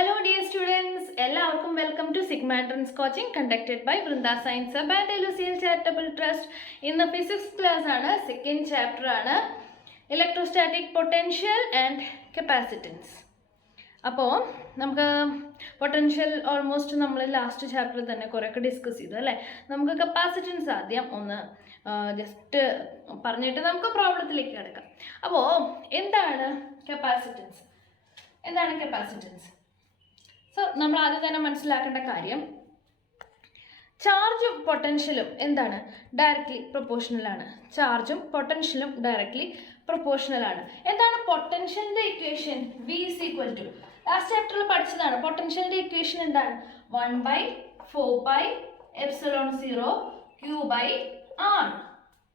Hello dear students, എല്ലാവർക്കും welcome to Sigma entrance coaching conducted by Vrinda science hub and LUCL charitable trust. ഇന്ന് physics class ആണ്, second chapter ആണ്, electrostatic potential and capacitance. അപ്പോൾ നമുക്ക് potential almost നമ്മൾ last ചാപ്റ്ററിൽ തന്നെ കുറേയൊക്കെ ഡിസ്കസ് ചെയ്തു അല്ലേ. നമുക്ക് കപ്പാസിറ്റൻസ് ആദ്യം ഒന്ന് ജസ്റ്റ് പറഞ്ഞിട്ട് നമുക്ക് പ്രോബ്ലത്തിലേക്ക് കിടക്കാം. അപ്പോൾ എന്താണ് കപ്പാസിറ്റൻസ്? സോ നമ്മൾ ആദ്യം തന്നെ മനസ്സിലാക്കേണ്ട കാര്യം, ചാർജും പൊട്ടൻഷ്യലും എന്താണ്? ഡയറക്ട്ലി പ്രൊപ്പോർഷണൽ ആണ്. ചാർജും പൊട്ടൻഷ്യലും ഡയറക്ട്ലി പ്രൊപ്പോർഷണൽ ആണ്. എന്താണ് പൊട്ടൻഷ്യലിന്റെ equation? V is equal to, last ചാപ്റ്ററിൽ പഠിച്ചതാണ്. പൊട്ടൻഷ്യലിന്റെ ഇക്വേഷൻ എന്താണ്? 1/4πε0 Q/r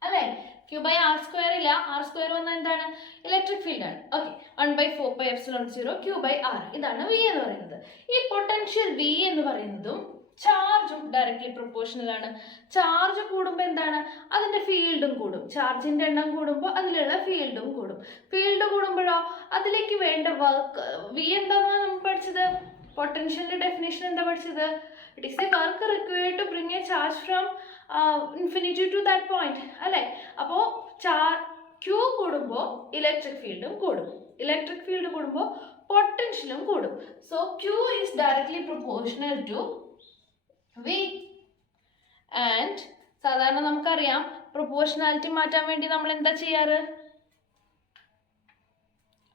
അല്ലേ. Q/r² ഇല്ല, r² വന്നാൽ എന്താണ്? ഇലക്ട്രിക് ഫീൽഡ് ആണ്. ഓക്കെ, 1/4πε0 Q/r, ഇതാണ് V എന്ന് പറയുന്നത്. ഈ പൊട്ടൻഷ്യൽ V എന്ന് പറയുന്നതും ചാർജും ഡയറക്ട്ലി പ്രൊപ്പോർഷണൽ ആണ്. ചാർജ് കൂടുമ്പോൾ എന്താണ്? അതിന്റെ ഫീൽഡും കൂടും. ചാർജിന്റെ എണ്ണം കൂടുമ്പോൾ അതിലുള്ള ഫീൽഡും കൂടും. ഫീൽഡ് കൂടുമ്പോഴോ അതിലേക്ക് വേണ്ട വർക്ക്. V എന്താണെന്നാണ് നമ്മൾ പഠിച്ചത്? പൊട്ടൻഷ്യലിന്റെ ഡെഫിനേഷൻ എന്താ പഠിച്ചത്? It is a work required to bring a charge from infinity to that point അല്ലേ. അപ്പോൾ Q കൂടുമ്പോൾ ഇലക്ട്രിക് ഫീൽഡും കൂടും. ഇലക്ട്രിക് ഫീൽഡ് കൂടുമ്പോൾ പൊട്ടൻഷ്യലും കൂടും. So Q is directly proportional to V. And സാധാരണ നമുക്കറിയാം, പ്രൊപ്പോർഷണാലിറ്റി മാറ്റാൻ വേണ്ടി നമ്മൾ എന്താ ചെയ്യാറ്?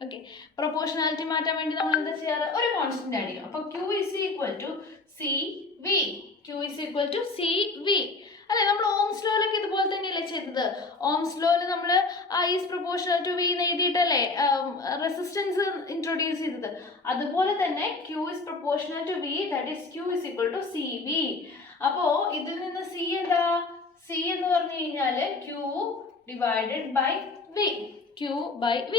ഓക്കെ, പ്രൊപ്പോർഷണാലിറ്റി മാറ്റാൻ വേണ്ടി നമ്മൾ എന്താ ചെയ്യാറ്? ഒരു കോൺസ്റ്റന്റ് ആഡ് ചെയ്യും. അപ്പോൾ Q is equal to CV. Q is equal to CV അല്ലെ. നമ്മൾ ഓംസ് ലോയിലൊക്കെ ഇതുപോലെ തന്നെയല്ലേ ചെയ്തത്? ഓംസ് ലോയിൽ നമ്മൾ I is proportional to V എന്ന് എഴുതിയിട്ടല്ലേ റെസിസ്റ്റൻസ് ഇൻട്രൊഡ്യൂസ് ചെയ്തത്. അതുപോലെ തന്നെ Q is proportional to V, that is Q is equal to CV. അപ്പോൾ ഇതിൽ നിന്ന് C എന്താ? C എന്ന് പറഞ്ഞു കഴിഞ്ഞാൽ Q divided by V. Q by V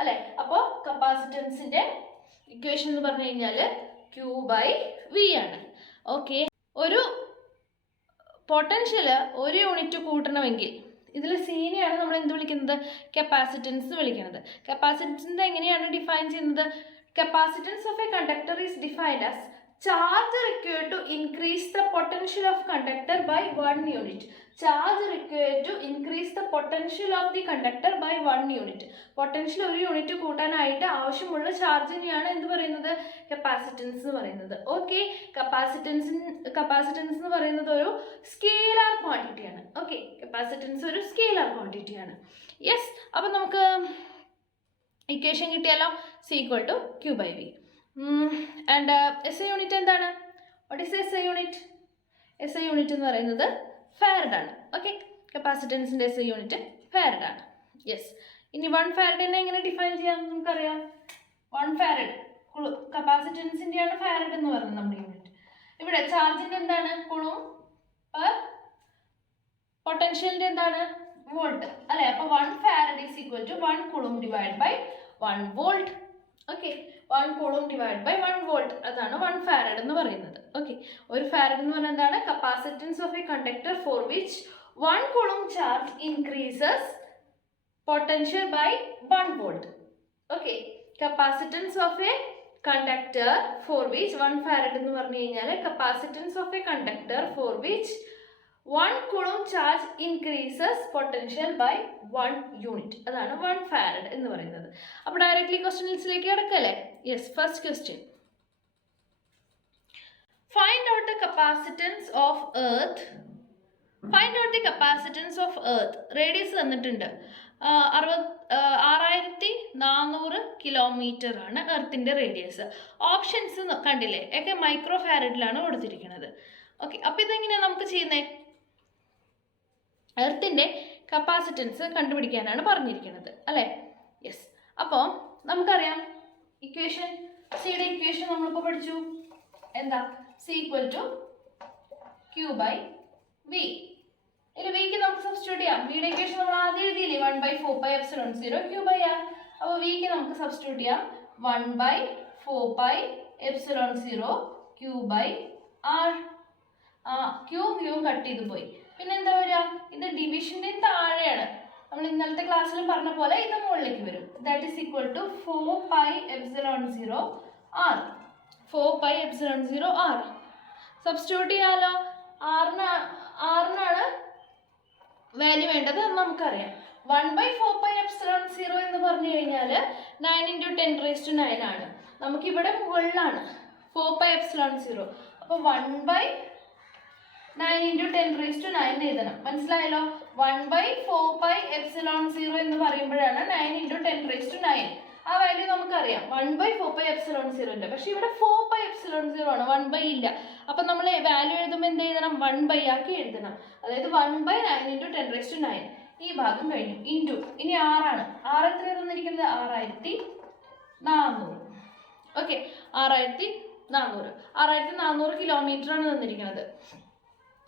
അല്ലെ. അപ്പോൾ കപ്പാസിറ്റൻസിന്റെ ഇക്വേഷൻ എന്ന് പറഞ്ഞു കഴിഞ്ഞാൽ Q by V ആണ്. ഓക്കെ, ഒരു പൊട്ടൻഷ്യൽ ഒരു യൂണിറ്റ് കൂട്ടണമെങ്കിൽ ഇതിൽ സീനെയാണ് നമ്മൾ എന്ത് വിളിക്കുന്നത്? കപ്പാസിറ്റൻസ് വിളിക്കുന്നത്. കപ്പാസിറ്റൻസിന്റെ എങ്ങനെയാണ് ഡിഫൈൻ ചെയ്യുന്നത്? Capacitance of a conductor is defined as charge required to increase the potential of conductor by 1 unit. Charge required to increase the potential of the conductor by 1 unit. Potential ഒരു unit കൂട്ടാനായിട്ട് ആവശ്യമുള്ള ചാർജിനെയാണ് എന്ത് പറയുന്നത്? Capacitance എന്ന് പറയുന്നത്. Okay, capacitance എന്ന് പറയുന്നത് ഒരു സ്കെയിലാർ ക്വാണ്ടിറ്റിയാണ്. ഓക്കെ, കപ്പാസിറ്റൻസ് ഒരു സ്കെയിലാർ ക്വാണ്ടിറ്റിയാണ്. യെസ്, അപ്പം നമുക്ക് ഇക്വേഷൻ കിട്ടിയാലോ? C equal to Q/V. And SI unit എന്താണ്? What is SI unit? SI unit എന്ന് പറയുന്നത് ഫാരഡ് ആണ്. ഓക്കെ, കപ്പാസിറ്റൻസിന്റെ SI യൂണിറ്റ് ഫാരഡ് ആണ്. യെസ്, ഇനി 1 ഫാരഡിനെ എങ്ങനെ ഡിഫൈൻ ചെയ്യാം? നമുക്കറിയാം 1 ഫാരഡ് കപ്പാസിറ്റൻസിന്റെ ആണ് ഫാരഡ് എന്ന് പറയുന്നത് നമ്മുടെ യൂണിറ്റ്. ഇവിടെ ചാർജിന്റെ എന്താണ്? കുളും. പെർ പൊട്ടൻഷ്യലിന്റെ എന്താണ്? വോൾട്ട് അല്ലെ. അപ്പൊ 1 farad is equal to 1 coulomb divide by 1 volt. Okay, 1 coulomb divide by 1 volt, അതാണ് 1 ഫാരഡ് എന്ന് പറയുന്നത്. ഓക്കെ, ഒരു ഫാരഡ് എന്ന് പറഞ്ഞാൽ എന്താണ്? Capacitance of a conductor for which 1 coulomb charge increases potential by 1 volt. Okay, capacitance of a conductor for which 1 farad എന്ന് പറഞ്ഞു കഴിഞ്ഞാൽ capacitance of a conductor for which 1 coulomb charge increases potential by 1 unit, അതാണ് 1 farad എന്ന് പറയുന്നത്. അപ്പോൾ directly ക്വസ്റ്റ്യൻസിലേക്ക് കിടക്കല്ലേ. Yes, first question, find out the capacitance of earth. Find out the capacitance of earth. Radius തന്നിട്ടുണ്ട് 6400 കിലോമീറ്റർ ആണ് എർത്തിന്റെ radius. Options കണ്ടില്ലേ, ഒക്കെ മൈക്രോ ഫാരഡിലാണ് കൊടുത്തിരിക്കുന്നത്. ഓക്കെ, അപ്പോൾ ഇതെങ്ങനെയാണ് നമുക്ക് ചെയ്യുന്നത്? എർത്തിന്റെ കപ്പാസിറ്റൻസ് കണ്ടുപിടിക്കാനാണ് പറഞ്ഞിരിക്കുന്നത് അല്ലേ. യെസ്, അപ്പോൾ നമുക്കറിയാം ഇക്വേഷൻ, സിയുടെ ഇക്വേഷൻ നമ്മളിപ്പോൾ പഠിച്ചു. എന്താ? C equal to Q/V. ഇതിൽ വിക്ക് നമുക്ക് സബ്സ്റ്റിറ്റ്യൂട്ട് ചെയ്യാം. വിയുടെ ഇക്വേഷൻ നമ്മൾ ആദ്യം എഴുതിയില്ലേ, 1/4πε0 Q/r. അപ്പോൾ വിക്ക് നമുക്ക് സബ്സ്റ്റിറ്റ്യൂട്ട് ചെയ്യാം. 1/4πε0 Q/r. ക്യൂവും കട്ട് ചെയ്ത് പോയി. പിന്നെ എന്താ വരിക? ഇത് ഡിവിഷന്റെ താഴെയാണ്. നമ്മൾ ഇന്നലത്തെ ക്ലാസ്സിൽ പറഞ്ഞ പോലെ ഇത് മുകളിലേക്ക് വരും. That is equal to 4πε0 r. 4 pi epsilon 0 r. Substitute ചെയ്യാലോ. ആറിനാണ് വാല്യൂ വേണ്ടത് എന്ന് നമുക്കറിയാം. 1/4 pi epsilon 0 എന്ന് പറഞ്ഞു കഴിഞ്ഞാൽ 9 × 10⁻⁹ ആണ്. നമുക്കിവിടെ മുകളിലാണ് 4 pi epsilon 0. അപ്പോൾ 1/9 × 10⁻⁹ എഴുതണം. മനസ്സിലായല്ലോ. 1/4 pi epsilon 0 എന്ന് പറയുമ്പോഴാണ് 9 × 10⁻⁹. ആ വാല്യൂ നമുക്കറിയാം 1/4 pi epsilon 0. പക്ഷെ ഇവിടെ 4 pi epsilon 0 ആണ്, 1/, ഇല്ല. അപ്പം നമ്മൾ വാല്യൂ എഴുതുമ്പോൾ എന്ത് എഴുതണം? 1/, ആക്കി എഴുതണം. അതായത് 1/9 × 10⁻⁹. ഈ ഭാഗം കഴിഞ്ഞു. ഇൻറ്റു ഇനി 6 ആണ്. 6 എത്ര തന്നിരിക്കുന്നത്? 6400. ഓക്കെ, 6400. 6400 കിലോമീറ്റർ ആണ് തന്നിരിക്കുന്നത്.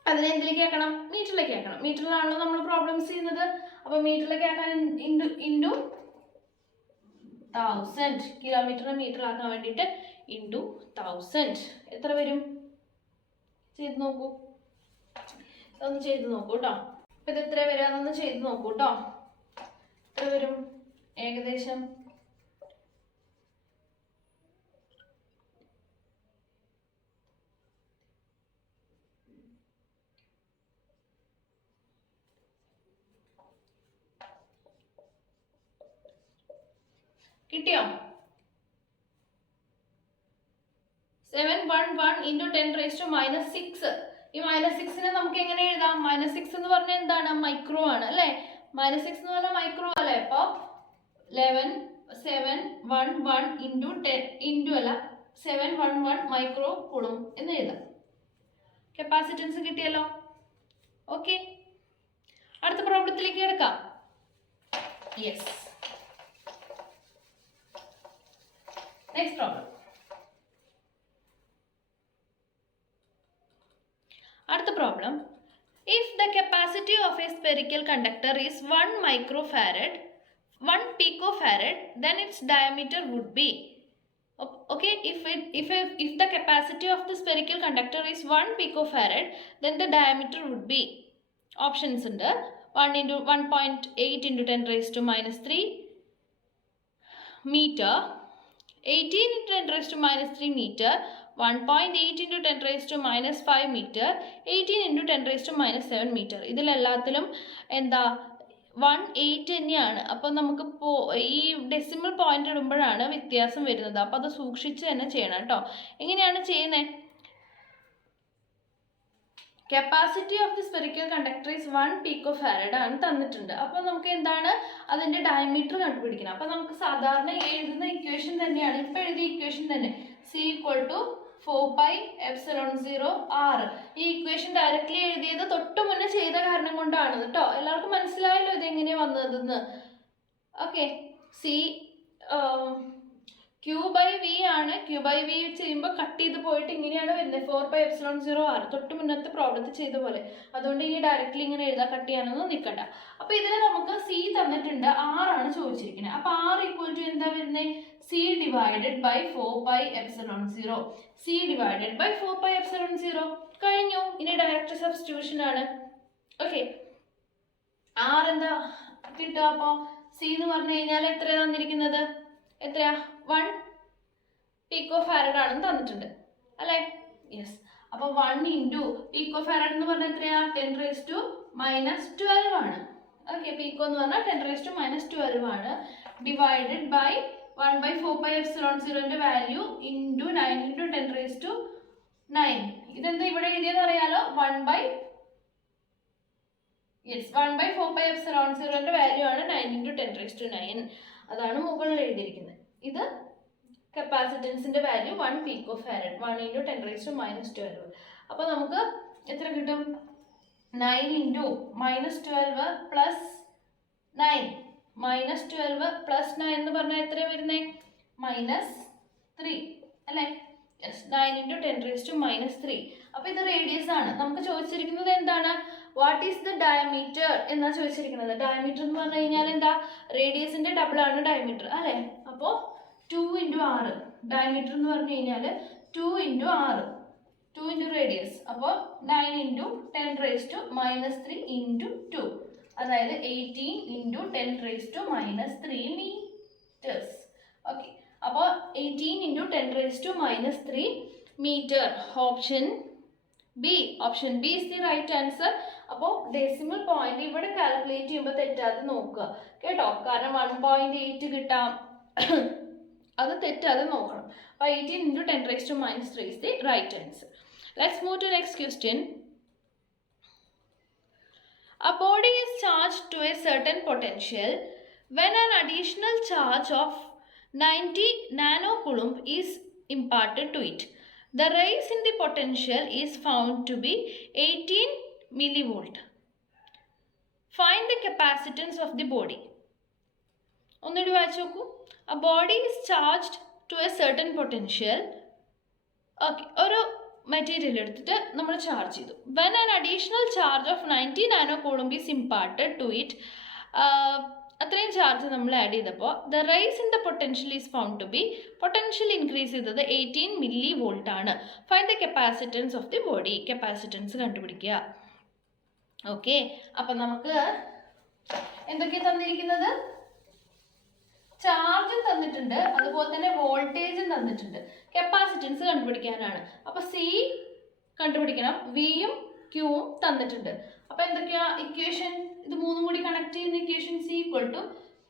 അതിനെ എന്തിലേക്ക് ആക്കണം? മീറ്ററിലേക്ക് ആക്കണം. മീറ്ററിലാണല്ലോ നമ്മൾ പ്രോബ്ലംസ് ചെയ്യുന്നത്. അപ്പോൾ മീറ്ററിലേക്ക് ആക്കാൻ ഇൻറ്റു 1000. കിലോമീറ്ററിനെ മീറ്റർ ആക്കാൻ വേണ്ടിയിട്ട് ഇൻറ്റു 1000 എത്ര വരും? ചെയ്ത് നോക്കൂ. ഒന്ന് ചെയ്ത് നോക്കൂ കേട്ടോ. അപ്പം ഇത് എത്ര വരാമെന്നൊന്ന് ചെയ്ത് നോക്കൂ കേട്ടോ. എത്ര വരും ഏകദേശം? കിട്ടിയോ? 711 × 10⁻⁻6. ഈ -6നെ നമുക്ക് എങ്ങനെ എഴുതാം? -6 എന്ന് പറഞ്ഞാൽ എന്താണ്? മൈക്രോ ആണ് അല്ലേ? -6 എന്ന് പറഞ്ഞാൽ മൈക്രോ അല്ലേ? അപ്പോൾ 711 മൈക്രോ കൂടും എന്ന് എഴുതാം. കപ്പാസിറ്റൻസ് കിട്ടിയല്ലോ. ഓക്കെ, അടുത്ത പ്രോബ്ലത്തിലേക്ക് കിടക്കാം. Yes, next problem. അടുത്ത problem. If the capacity of a spherical conductor is 1 microfarad, 1 picofarad, then its diameter would be. Okay, if the capacity of the spherical conductor is 1 picofarad, then the diameter would be. Options ഉണ്ട്. 1.8 × 10⁻³ meter, 18 × 10⁻³ meter, 1.8 × 10⁻⁵ meter, 18 × 10⁻⁷ meter. ഇതിലെല്ലാത്തിലും എന്താ 1.8 തന്നെയാണ്. അപ്പോൾ നമുക്ക് ഈ decimal point ഇടുമ്പോഴാണ് വ്യത്യാസം വരുന്നത്. അപ്പോൾ അത് സൂക്ഷിച്ച് തന്നെ ചെയ്യണം കേട്ടോ. എങ്ങനെയാണ് ചെയ്യുന്നത്? Capacity of the spherical conductor is 1 picofarad ആണ് തന്നിട്ടുണ്ട്. അപ്പോൾ നമുക്ക് എന്താണ് അതിൻ്റെ ഡയമീറ്റർ കണ്ടുപിടിക്കണം. അപ്പോൾ നമുക്ക് സാധാരണ എഴുതുന്ന ഇക്വേഷൻ തന്നെയാണ്, ഇപ്പോൾ എഴുതിയ ഇക്വേഷൻ തന്നെ. C = 4 pi epsilon 0 r. ഈ ഇക്വേഷൻ ഡയറക്റ്റ്ലി എഴുതിയത് തൊട്ട് മുന്നേ ചെയ്ത കാരണം കൊണ്ടാണ് കേട്ടോ. എല്ലാവർക്കും മനസ്സിലായല്ലോ ഇത് എങ്ങനെയാണ് വന്നതെന്ന്. ഓക്കെ, Q/V ആണ്. Q/V ചെയ്യുമ്പോൾ കട്ട് ചെയ്ത് പോയിട്ട് ഇങ്ങനെയാണ് വരുന്നത്. 4 pi epsilon 0 r, തൊട്ട് മുന്നത്തെ പ്രോബ്ലത്തിൽ ചെയ്ത പോലെ. അതുകൊണ്ട് ഇനി ഡയറക്റ്റ്ലി ഇങ്ങനെ എഴുതാൻ കട്ട് ചെയ്യാനൊന്നും നിൽക്കണ്ട. അപ്പോൾ ഇതിന് നമുക്ക് C തന്നിട്ടുണ്ട്, R ആണ് ചോദിച്ചിരിക്കുന്നത്. അപ്പോൾ R = എന്താ വരുന്നത്? C / 4 pi epsilon 0. C / 4 pi epsilon 0 കഴിഞ്ഞു. ഇനി ഡയറക്റ്റ് സബ്സ്റ്റിറ്റ്യൂഷൻ ആണ്. ഓക്കെ, R എന്താ കിട്ടുക? അപ്പോൾ C എന്ന് പറഞ്ഞു കഴിഞ്ഞാൽ എത്ര തന്നിരിക്കുന്നത്? എത്രയാ? 1 picofarad ആണെന്ന് തന്നിട്ടുണ്ട് അല്ലേ? യെസ്. അപ്പോൾ 1 × picofarad എന്ന് പറഞ്ഞാൽ എത്രയാ? 10⁻⁻12 ആണ്. ഓക്കെ, പിക്കോ എന്ന് പറഞ്ഞാൽ 10⁻⁻12 ആണ്. ഡിവൈഡഡ് ബൈ 1/4 pi epsilon 0ന്റെ വാല്യൂ ഇൻറ്റു 9 × 10⁻9. ഇതെന്താ ഇവിടെ എഴുതിയെന്ന് അറിയാലോ? 1/4 pi epsilon 0ന്റെ വാല്യൂ ആണ് 9 × 10⁻9. അതാണ് മുകളിൽ എഴുതിയിരിക്കുന്നത്. ഇത് കപ്പാസിറ്റൻസിന്റെ വാല്യൂ 1 picofarad, 1 × 10⁻⁻12. അപ്പോൾ നമുക്ക് എത്ര കിട്ടും? 9 × -12 പ്ലസ് 9 -12 പ്ലസ് 9 എന്ന് പറഞ്ഞാൽ എത്ര വരുന്നത്? -3 അല്ലേ? യെസ്, 9 × 10⁻⁻3. അപ്പോൾ ഇത് റേഡിയസ് ആണ്. നമുക്ക് ചോദിച്ചിരിക്കുന്നത് എന്താണ്? വാട്ട് ഈസ് ദ ഡയമീറ്റർ എന്നാണ് ചോദിച്ചിരിക്കുന്നത്. ഡയമീറ്റർ എന്ന് പറഞ്ഞു കഴിഞ്ഞാൽ എന്താ? റേഡിയസിന്റെ ഡബിൾ ആണ് ഡയമീറ്റർ അല്ലേ? അപ്പോൾ 2 × r. ഡയമീറ്റർ എന്ന് പറഞ്ഞു കഴിഞ്ഞാൽ 2 × r, 2 × റേഡിയസ്. അപ്പോൾ 9 × 10⁻⁻3 × 2, അതായത് 18 × 10⁻⁻3 meters. ഓക്കെ, അപ്പോൾ 18 × 10⁻⁻3 metre. Option B is the right answer. അപ്പോൾ ഡെസിമൽ പോയിന്റ് ഇവിടെ കാൽക്കുലേറ്റ് ചെയ്യുമ്പോൾ തെറ്റാതെ നോക്കുക കേട്ടോ, കാരണം 1.8 കിട്ടാം, അത് തെറ്റാതെ നോക്കണം. അപ്പോൾ 18 into 10 raised to minus 3 is the right answer. Let's move to next question. A body is charged to a certain potential when an additional charge of 90 nanocoulomb is imparted to it. The rise in the potential is found to be 18 millivolt. Find the capacitance of the body. ഒന്നുകൂടി വായിച്ചു നോക്കൂ. A body is charged to a certain potential. Okay, ഒരു material എടുത്തിട്ട് നമ്മൾ charge ചെയ്തു. When an additional charge of 90 nanocoulomb is imparted to it, അത്രയും charge നമ്മൾ add ചെയ്തപ്പോൾ the rise in the potential is found to be, potential increase ചെയ്തത് 18 millivolt ആണ്. Find the capacitance of the body, capacitance കണ്ടുപിടിക്കുക. Okay, അപ്പം നമുക്ക് എന്തൊക്കെയാണ് തന്നിരിക്കുന്നത്? ചാർജും തന്നിട്ടുണ്ട്, അതുപോലെ തന്നെ വോൾട്ടേജും തന്നിട്ടുണ്ട്. കപ്പാസിറ്റൻസ് കണ്ടുപിടിക്കാനാണ്. അപ്പം സി കണ്ടുപിടിക്കണം, വിയും ക്യൂവും തന്നിട്ടുണ്ട്. അപ്പം എന്തൊക്കെയാ ഇക്വേഷൻ? ഇത് മൂന്നും കൂടി കണക്ട് ചെയ്യുന്ന equation C equal to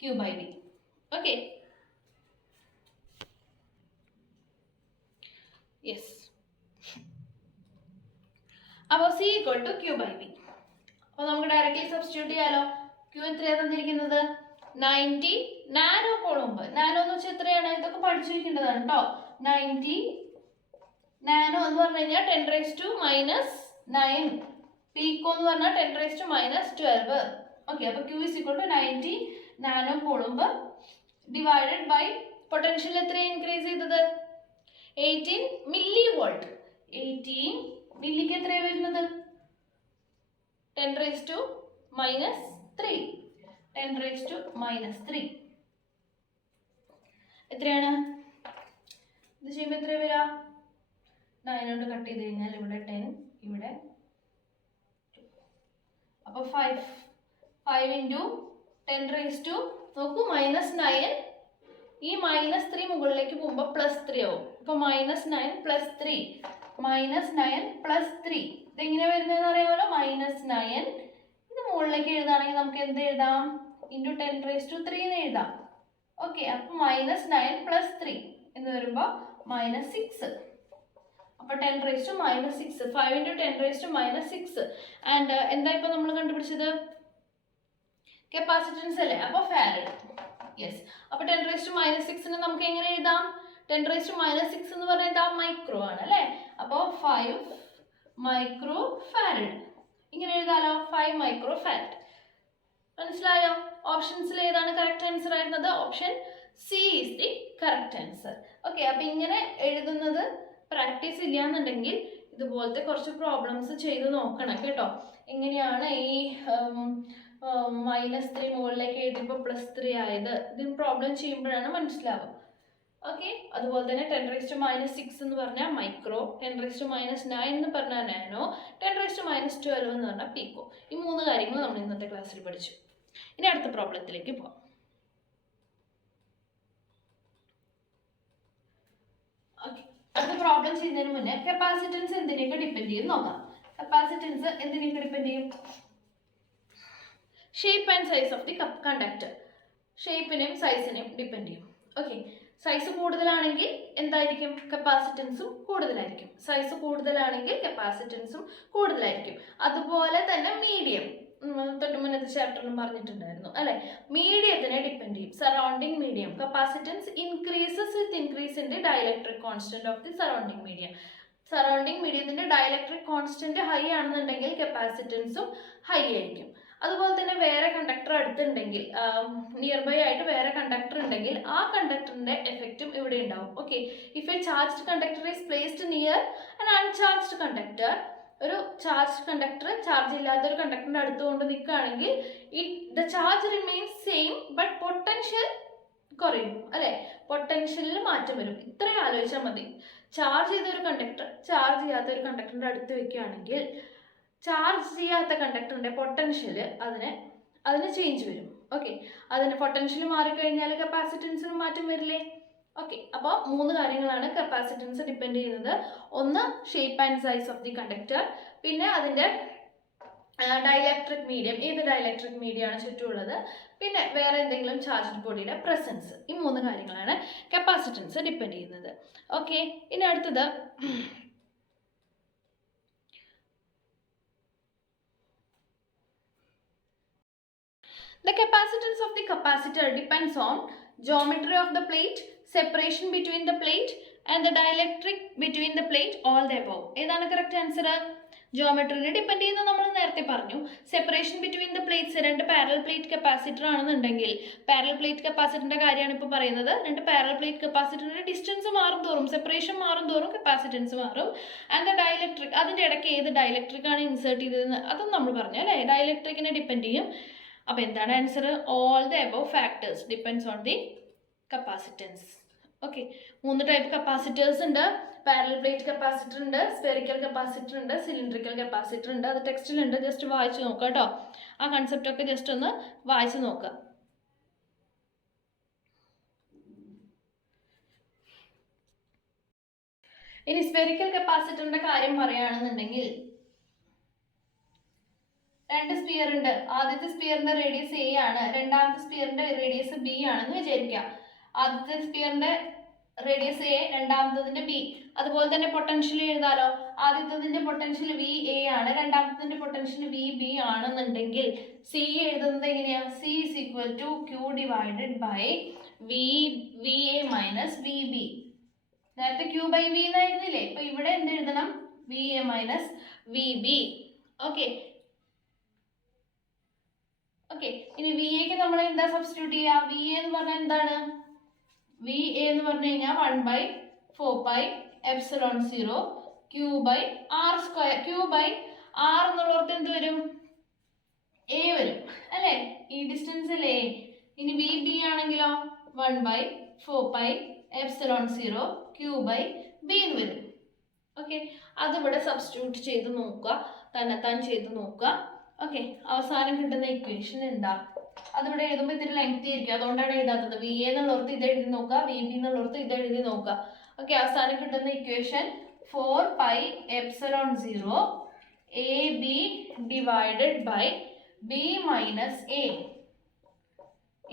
Q by V. Okay, yes. അപ്പോൾ C equal to Q by V. അപ്പോൾ നമുക്ക് ഡയറക്റ്റ്ലി സബ്സ്റ്റിറ്റ്യൂട്ട് ചെയ്യാലോ. ക്യൂ എത്രയാണ് തന്നിരിക്കുന്നത്? 90 നാനോ കോളംബ്. നാനോ എന്ന് വെച്ചാൽ എത്രയാണ്? ഇതൊക്കെ പഠിച്ചു വെക്കേണ്ടതാണ് കേട്ടോ. 90 നാനോ എന്ന് പറഞ്ഞു കഴിഞ്ഞാൽ 10 raised to minus 9. പീക്കോ എന്ന് പറഞ്ഞാൽ 10 raised to minus 12. ഓക്കെ, അപ്പോൾ Q is equal to 90 nano coulomb divided by potential എത്രയാണ് ഇൻക്രീസ് ചെയ്തത്? 18 മില്ലി വോൾട്ട്. 18 മില്ലിക്ക് എത്രയാണ് വരുന്നത്? 10 raised to minus 3. 10 raised to minus 3 എത്രയാണ്? ഇത് ചെയ്യുമ്പോൾ എത്ര വരാ? 9 കൊണ്ട് കട്ട് ചെയ്ത് കഴിഞ്ഞാൽ ഇവിടെ 10, ഇവിടെ 2. അപ്പോൾ 5 into 10 raised to നോക്കൂ -9. ഈ -3 മുകളിലേക്ക് പോകുമ്പോൾ +3 ആവും. അപ്പോൾ -9 + 3 -9 + 3 ഇതെങ്ങനെ വരുന്നതെന്ന് അറിയാമല്ലോ. -9 ഇത് മുകളിലേക്ക് എഴുതുകയാണെങ്കിൽ നമുക്ക് എന്ത് എഴുതാം? ഇൻറ്റു 10 raised to 3 എന്ന് എഴുതാം. ഓക്കെ, അപ്പം -9 + 3 എന്ന് വരുമ്പോൾ -6. അപ്പോൾ 10 raised to -6, 5 into 10 raised to -6. And എന്താ ഇപ്പോൾ നമ്മൾ കണ്ടുപിടിച്ചത്? കപ്പാസിറ്റൻസ് അല്ലേ? അപ്പോൾ ഫാരഡ്. യെസ്. അപ്പോൾ 10 raised to -6 നമുക്ക് എങ്ങനെ എഴുതാം? 10 raised to -6 എന്ന് പറഞ്ഞാൽ എന്താ? മൈക്രോ ആണ് അല്ലേ? അപ്പോൾ 5 മൈക്രോ ഫാരഡ് ഇങ്ങനെ എഴുതാലോ. 5 മൈക്രോ ഫാരഡ്. മനസ്സിലായോ? ഓപ്ഷൻസിൽ ഏതാണ് കറക്റ്റ് ആൻസർ ആയിരുന്നത്? Option C is the correct answer. Okay, അപ്പം ഇങ്ങനെ എഴുതുന്നത് പ്രാക്ടീസ് ഇല്ലാന്നുണ്ടെങ്കിൽ ഇതുപോലത്തെ കുറച്ച് പ്രോബ്ലംസ് ചെയ്ത് നോക്കണം കേട്ടോ. എങ്ങനെയാണ് ഈ -3 മുകളിലേക്ക് എഴുതിയപ്പോൾ +3 ആയത്? ഇതിന് പ്രോബ്ലം ചെയ്യുമ്പോഴാണ് മനസ്സിലാവുക. ഓക്കെ, അതുപോലെ തന്നെ 10 raised to -6 എന്ന് പറഞ്ഞാൽ മൈക്രോ, 10 raised to -9 എന്ന് പറഞ്ഞാൽ നാനോ, 10 raised to -12 എന്ന് പറഞ്ഞാൽ പീക്കോ. ഈ 3 കാര്യങ്ങൾ നമ്മൾ ഇന്നത്തെ ക്ലാസ്സിൽ പഠിച്ചു. ഇനി അടുത്ത പ്രോബ്ലത്തിലേക്ക് പോകാം. ഓക്കെ, അടുത്ത പ്രോബ്ലം ചെയ്യുന്നതിന് മുന്നേ കപ്പാസിറ്റൻസ് എന്തിനെയൊക്കെ ഡിപ്പെൻഡ് ചെയ്യും നോക്കാം. കപ്പാസിറ്റൻസ് എന്തിനെയൊക്കെ ഡിപ്പെൻഡ് ചെയ്യും? Shape and size of the conductor. ഷേപ്പിനെയും സൈസിനെയും ഡിപ്പെൻഡ് ചെയ്യും. ഓക്കെ, സൈസ് കൂടുതലാണെങ്കിൽ എന്തായിരിക്കും? കപ്പാസിറ്റൻസും കൂടുതലായിരിക്കും. സൈസ് കൂടുതലാണെങ്കിൽ കപ്പാസിറ്റൻസും കൂടുതലായിരിക്കും. അതുപോലെ തന്നെ മീഡിയം, തൊട്ട് മുന്നത്തെ ചാപ്റ്ററിലും പറഞ്ഞിട്ടുണ്ടായിരുന്നു അല്ലെ? മീഡിയത്തിനെ ഡിപ്പെൻഡ് ചെയ്യും. Surrounding medium capacitance increases with increase in the dielectric constant of the surrounding medium. Surrounding മീഡിയത്തിന്റെ ഡയലക്ട്രിക് കോൺസ്റ്റന്റ് ഹൈ ആണെന്നുണ്ടെങ്കിൽ കപ്പാസിറ്റൻസും ഹൈ ആയിരിക്കും. അതുപോലെ തന്നെ വേറെ കണ്ടക്ടർ അടുത്തുണ്ടെങ്കിൽ, നിയർ ബൈ ആയിട്ട് വേറെ കണ്ടക്ടർ ഉണ്ടെങ്കിൽ ആ കണ്ടക്ടറിന്റെ എഫക്റ്റും ഇവിടെ ഉണ്ടാവും. Okay, if A charged conductor is placed near an uncharged conductor, ഒരു ചാർജ് കണ്ടക്ടർ ചാർജ് ഇല്ലാത്തൊരു കണ്ടക്ടറിന്റെ അടുത്ത് കൊണ്ട് നിൽക്കുകയാണെങ്കിൽ the charge remains same but potential കുറയും അല്ലെ? പൊട്ടൻഷ്യലിൽ മാറ്റം വരും. ഇത്രയും ആലോചിച്ചാൽ മതി. ചാർജ് ചെയ്തൊരു കണ്ടക്ടർ ചാർജ് ചെയ്യാത്ത ഒരു കണ്ടക്ടറിന്റെ അടുത്ത് വെക്കുകയാണെങ്കിൽ ചാർജ് ചെയ്യാത്ത കണ്ടക്ടറിന്റെ പൊട്ടൻഷ്യൽ അതിന് ചേഞ്ച് വരും. ഓക്കെ, അതിന് പൊട്ടൻഷ്യൽ മാറിക്കഴിഞ്ഞാൽ കപ്പാസിറ്റൻസിന് മാറ്റം വരില്ലേ? ഓക്കെ, അപ്പോൾ 3 കാര്യങ്ങളാണ് കപ്പാസിറ്റൻസ് ഡിപ്പെൻഡ് ചെയ്യുന്നത്. ഒന്ന് shape and size of the conductor, പിന്നെ അതിൻ്റെ ഡൈലക്ട്രിക് മീഡിയം, ഏത് ഡൈലക്ട്രിക് മീഡിയമാണ് ചുറ്റുമുള്ളത്, പിന്നെ വേറെ എന്തെങ്കിലും ചാർജ്ഡ് ബോഡിയുടെ പ്രസൻസ്. ഈ 3 കാര്യങ്ങളാണ് കപ്പാസിറ്റൻസ് ഡിപ്പെൻഡ് ചെയ്യുന്നത്. ഓക്കെ, ഇനി അടുത്തത് the capacitance of the capacitor depends on geometry of the plate, separation between the plate and the dielectric between the plate, all the above. ഏതാണ് കറക്റ്റ് ആൻസർ? ജോമെട്രിനെ ഡിപ്പെൻഡ് ചെയ്യുന്ന നമ്മൾ നേരത്തെ പറഞ്ഞു. Separation between the plates, 2 parallel plate capacitor ആണെന്നുണ്ടെങ്കിൽ, parallel plate കപ്പാസിറ്ററിന്റെ കാര്യമാണ് ഇപ്പോൾ പറയുന്നത്. 2 പാരലൽ പ്ലേറ്റ് കപ്പാസിറ്ററിന്റെ ഡിസ്റ്റൻസ് മാറും തോറും, സെപ്പറേഷൻ മാറും തോറും കപ്പാസിറ്റൻസ് മാറും. ആൻഡ് ദ ഡൈലക്ട്രിക്, അതിൻ്റെ ഇടയ്ക്ക് ഏത് ഡൈലക്ട്രിക് ആണ് ഇൻസേർട്ട് ചെയ്തതെന്ന് അതും നമ്മൾ പറഞ്ഞു അല്ലേ. ഡൈലക്ട്രിക്കിനെ ഡിപ്പെൻഡ് ചെയ്യും. അപ്പോൾ എന്താണ് answer? All the above factors depends on the capacitance. Okay, 3 type capacitors ഉണ്ട്. പാരലൽ പ്ലേറ്റ് കപ്പാസിറ്റർ ഉണ്ട്, സ്പെറിക്കൽ കപ്പാസിറ്റർ ഉണ്ട്, സിലിണ്ടറിക്കൽ കപ്പാസിറ്റർ ഉണ്ട്. അത് ടെക്സ്റ്റിലുണ്ട്, ജസ്റ്റ് വായിച്ച് നോക്കുക കേട്ടോ. ആ കൺസെപ്റ്റൊക്കെ ജസ്റ്റ് ഒന്ന് വായിച്ച് നോക്കുക. ഇനി സ്പെറിക്കൽ കപ്പാസിറ്ററിന്റെ കാര്യം പറയുകയാണെന്നുണ്ടെങ്കിൽ, 2 സ്പിയർ ഉണ്ട്. ആദ്യത്തെ സ്പിയറിന്റെ റേഡിയസ് എ ആണ്, രണ്ടാമത്തെ സ്പിയറിന്റെ റേഡിയസ് ബി ആണെന്ന് വിചാരിക്കുക. ആദ്യത്തെ സ്പിയറിന്റെ റേഡിയസ് എ, രണ്ടാമത്തതിന്റെ ബി. അതുപോലെ തന്നെ പൊട്ടൻഷ്യൽ എഴുതാലോ. ആദ്യത്തതിന്റെ പൊട്ടൻഷ്യൽ വി എ ആണ്, രണ്ടാമത്തതിന്റെ പൊട്ടൻഷ്യൽ വി ബി ആണെന്നുണ്ടെങ്കിൽ സി എഴുതുന്നത് എങ്ങനെയാ? C is equal to Q divided by V A minus V B. നേരത്തെ ക്യൂ ബൈ വി എന്നായിരുന്നില്ലേ? അപ്പൊ ഇവിടെ എന്ത് എഴുതണം? V A minus V B. Okay okay, ഇനി വി എക്ക് നമ്മൾ എന്താ സബ്സ്റ്റിറ്റ്യൂട്ട് ചെയ്യുക? വി എ എന്ന് പറഞ്ഞാൽ എന്താണ്? വി എ എന്ന് പറഞ്ഞു കഴിഞ്ഞാൽ 1/4πε0 Q by R square. Q by R എന്നുള്ളവർക്ക് എന്ത് വരും? എ വരും അല്ലേ? ഈ ഡിസ്റ്റൻസ് അല്ലേ. ഇനി വി ബി ആണെങ്കിലോ 1/4πε0 ക്യൂ ബൈ ബി എന്ന് വരും. ഓക്കെ, അതിവിടെ സബ്സ്റ്റിറ്റ്യൂട്ട് ചെയ്ത് നോക്കുക, തന്നെത്താൻ ചെയ്ത് നോക്കുക. ഓക്കെ, അവസാനം കിട്ടുന്ന ഇക്വേഷൻ എന്താ? അതിവിടെ എഴുതുമ്പോൾ ഇത്തിരി ലെങ്തി ആയിരിക്കും, അതുകൊണ്ടാണ് എഴുതാത്തത്. വി എ എന്നുള്ളവർക്ക് ഇത് എഴുതി നോക്കുക, വി ബി എന്നുള്ളവർക്ക് ഇത് എഴുതി നോക്കുക. ഓക്കെ, അവസാനം കിട്ടുന്ന equation 4πε0 A B divided by B minus A.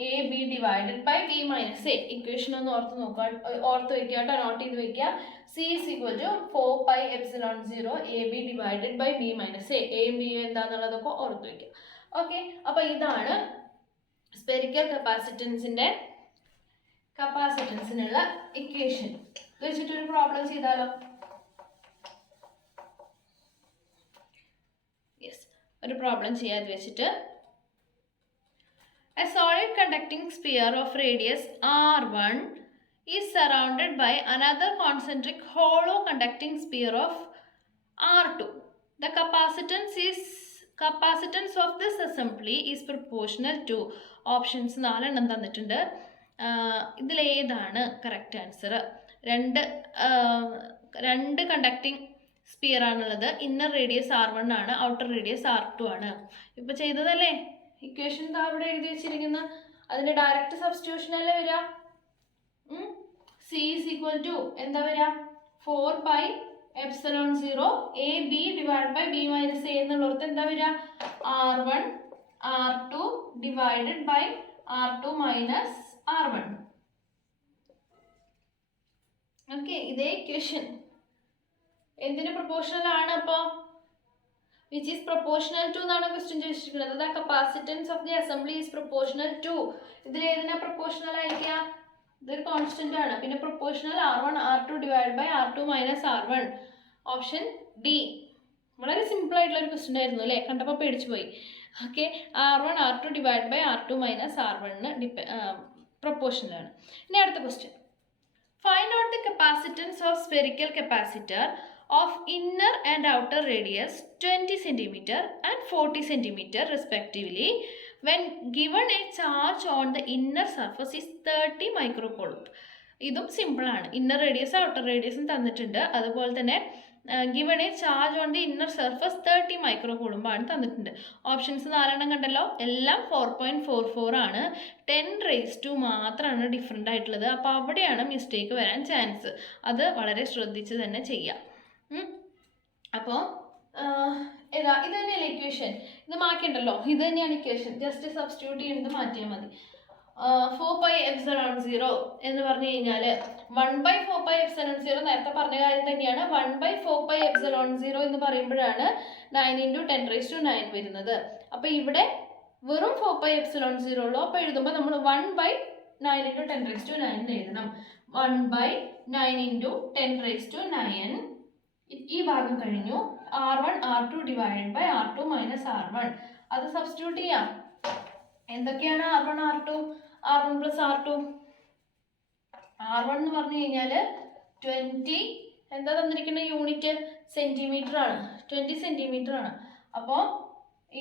A B divided by B minus A. Equation ഒന്ന് ഓർത്ത് നോക്കുക, ഓർത്ത് വെക്കുക കേട്ടോ, നോട്ട് ചെയ്ത് വെക്കുക. C is equal to 4πε0 A B divided by B minus A. എയും ബി എന്താണെന്നുള്ളതൊക്കെ ഓർത്ത് വെക്കുക. ഓക്കെ, അപ്പോൾ ഇതാണ് സ്പെറിക്കൽ കപ്പാസിറ്റൻസിനുള്ള ഇക്വേഷൻ. ഇത് വെച്ചിട്ടൊരു പ്രോബ്ലം ചെയ്താലോ? യെസ്, ഒരു പ്രോബ്ലം ചെയ്യാതെ വെച്ചിട്ട്. A solid conducting sphere of radius r1 is surrounded by another concentric hollow conducting sphere of r2. The capacitance of this assembly is proportional to options 4 എണ്ണം തന്നിട്ടുണ്ട്. ഇതിലേതാണ് correct answer? രണ്ട് conducting sphere ആണുള്ളത്. Inner radius r1 ആണ്, outer radius r2 ആണ്. ഇപ്പോൾ ചെയ്തതല്ലേ equation? അവിടെ എഴുതി വെച്ചിരിക്കുന്ന അതിന്റെ ഡയറക്റ്റ് സബ്സ്റ്റിറ്റ്യൂഷൻ അല്ലേ വരിക? സി ഇസ് ഈക്വൽ ടു എന്താ വരിക? 4πε0 A B divide by B minus A എന്നുള്ളവർക്ക് എന്താ വരിക? r1 r2 divided by r2 minus r1. Okay, ഇതേ ഇക്വേഷൻ എന്തിന് പ്രൊപ്പോർഷണൽ ആണ്? അപ്പോൾ which is proportional to എന്നാണ് ക്വസ്റ്റ്യൻ ചോദിച്ചിരിക്കുന്നത്. The capacitance of the assembly is proportional to. ഇതിൽ ഏതിനാ പ്രൊപ്പോർഷണൽ ആയിരിക്കുക? ഇതൊരു കോൺസ്റ്റന്റ് ആണ്. പിന്നെ proportional r1 r2 divide by r2 minus r1. Option D. വളരെ സിമ്പിൾ ആയിട്ടുള്ള ഒരു ക്വസ്റ്റ്യൻ ആയിരുന്നു അല്ലേ? കണ്ടപ്പോൾ പേടിച്ചു പോയി. Okay, r1 r2 divide by r2 minus r1 proportional ആണ്. ഇനി അടുത്ത question. Find out the capacitance of spherical capacitor of inner and outer radius 20 cm and 40 cm respectively when given a charge on the inner surface is 30 microcoulomb. ഇതും സിമ്പിളാണ്. Inner radius outer റേഡിയസും തന്നിട്ടുണ്ട്. അതുപോലെ തന്നെ given a charge on the inner surface 30 micro കൂളുംബാണ് തന്നിട്ടുണ്ട്. Options 4 കണ്ടല്ലോ, എല്ലാം 4.44 ആണ്. 10⁻² മാത്രമാണ് ഡിഫറെൻ്റ് ആയിട്ടുള്ളത്. അപ്പോൾ അവിടെയാണ് മിസ്റ്റേക്ക് വരാൻ ചാൻസ്. അത് വളരെ ശ്രദ്ധിച്ച് തന്നെ ചെയ്യാം. അപ്പോൾ ഇത് തന്നെയല്ലേ ഇക്വേഷൻ, ഇത് മാറ്റിയുണ്ടല്ലോ, ഇത് തന്നെയാണ് ഇക്വേഷൻ. ജസ്റ്റ് സബ്സ്റ്റിറ്റ്യൂട്ട് ചെയ്യുന്നത് മാറ്റിയാൽ മതി. 4πε0 എന്ന് പറഞ്ഞു കഴിഞ്ഞാൽ 1/4πε0 നേരത്തെ പറഞ്ഞ കാര്യം തന്നെയാണ്. 1/4πε0 എന്ന് പറയുമ്പോഴാണ് 9 × 10⁻9 വരുന്നത്. അപ്പോൾ ഇവിടെ വെറും 4πε0 ഉള്ളൂ. അപ്പോൾ എഴുതുമ്പോൾ നമ്മൾ 1/9 × 10⁻9 എഴുതണം. 1/9 × 10⁻9. ഈ ഭാഗം കഴിഞ്ഞു. R1 R2 divided by R2 minus R1. അത് സബ്സ്റ്റിറ്റ്യൂട്ട് ചെയ്യാം. എന്തൊക്കെയാണ് R1 R2? R1 plus R2. R1 എന്ന് പറഞ്ഞു കഴിഞ്ഞാൽ 20, എന്താ തന്നിരിക്കുന്ന യൂണിറ്റ്? സെൻറ്റിമീറ്റർ ആണ്. 20 സെൻറ്റിമീറ്റർ ആണ്. അപ്പോൾ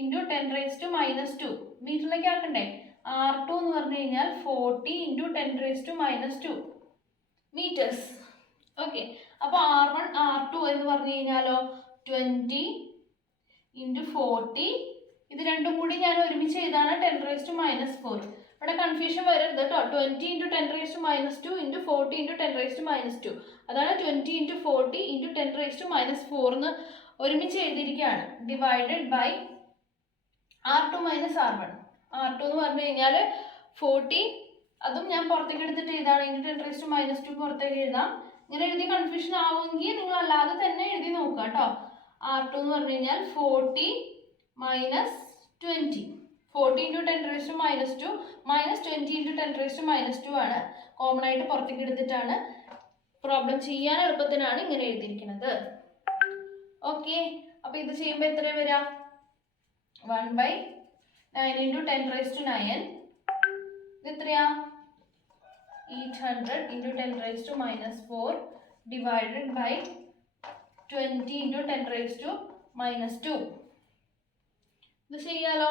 ഇൻറ്റു 10⁻², മീറ്ററിലേക്ക് ആക്കണ്ടേ? R2 എന്ന് പറഞ്ഞു കഴിഞ്ഞാൽ 40 × 10⁻², മീറ്റേഴ്സ്. ഓക്കെ, അപ്പോൾ R1 R2 എന്ന് പറഞ്ഞു കഴിഞ്ഞാലോ 20 × 40. ഇത് രണ്ടും കൂടി ഞാൻ ഒരുമിച്ച് എഴുതാണ് 10⁻⁻4. ഇവിടെ കൺഫ്യൂഷൻ വരരുത് കേട്ടോ. 20 × 10⁻², × 40 × 10⁻². അതാണ് 20 × 40 × 10⁻4 എന്ന് ഒരുമിച്ച് എഴുതിയിരിക്കുകയാണ്. Divided by R2 minus R1. R2 എന്ന് പറഞ്ഞു കഴിഞ്ഞാൽ 40, അതും ഞാൻ പുറത്തേക്ക് എടുത്തിട്ട് എഴുതാണ്. × 10⁻² പുറത്തേക്ക് എഴുതാം. ഇങ്ങനെ എഴുതി കൺഫ്യൂഷൻ ആവുമെങ്കിൽ നിങ്ങൾ അല്ലാതെ തന്നെ എഴുതി നോക്കുക കേട്ടോ. R2 എന്ന് പറഞ്ഞു കഴിഞ്ഞാൽ 40 മൈനസ് 20. 40 × 10⁻², മൈനസ് 20 × 10⁻² ആണ്. കോമൺ ആയിട്ട് പുറത്തേക്ക് എടുത്തിട്ടാണ് പ്രോബ്ലം ചെയ്യാൻ എളുപ്പത്തിനാണ് ഇങ്ങനെ എഴുതിയിരിക്കുന്നത്. ഓക്കെ, അപ്പോൾ ഇത് ചെയ്യുമ്പോൾ എത്ര വരാം? 1/9 × 10⁻9. ഇത് എത്രയാ? 800 × 10⁻⁻4 ഡിവൈഡഡ് ബൈ 20 × 10⁻². ഇത് ചെയ്യാലോ.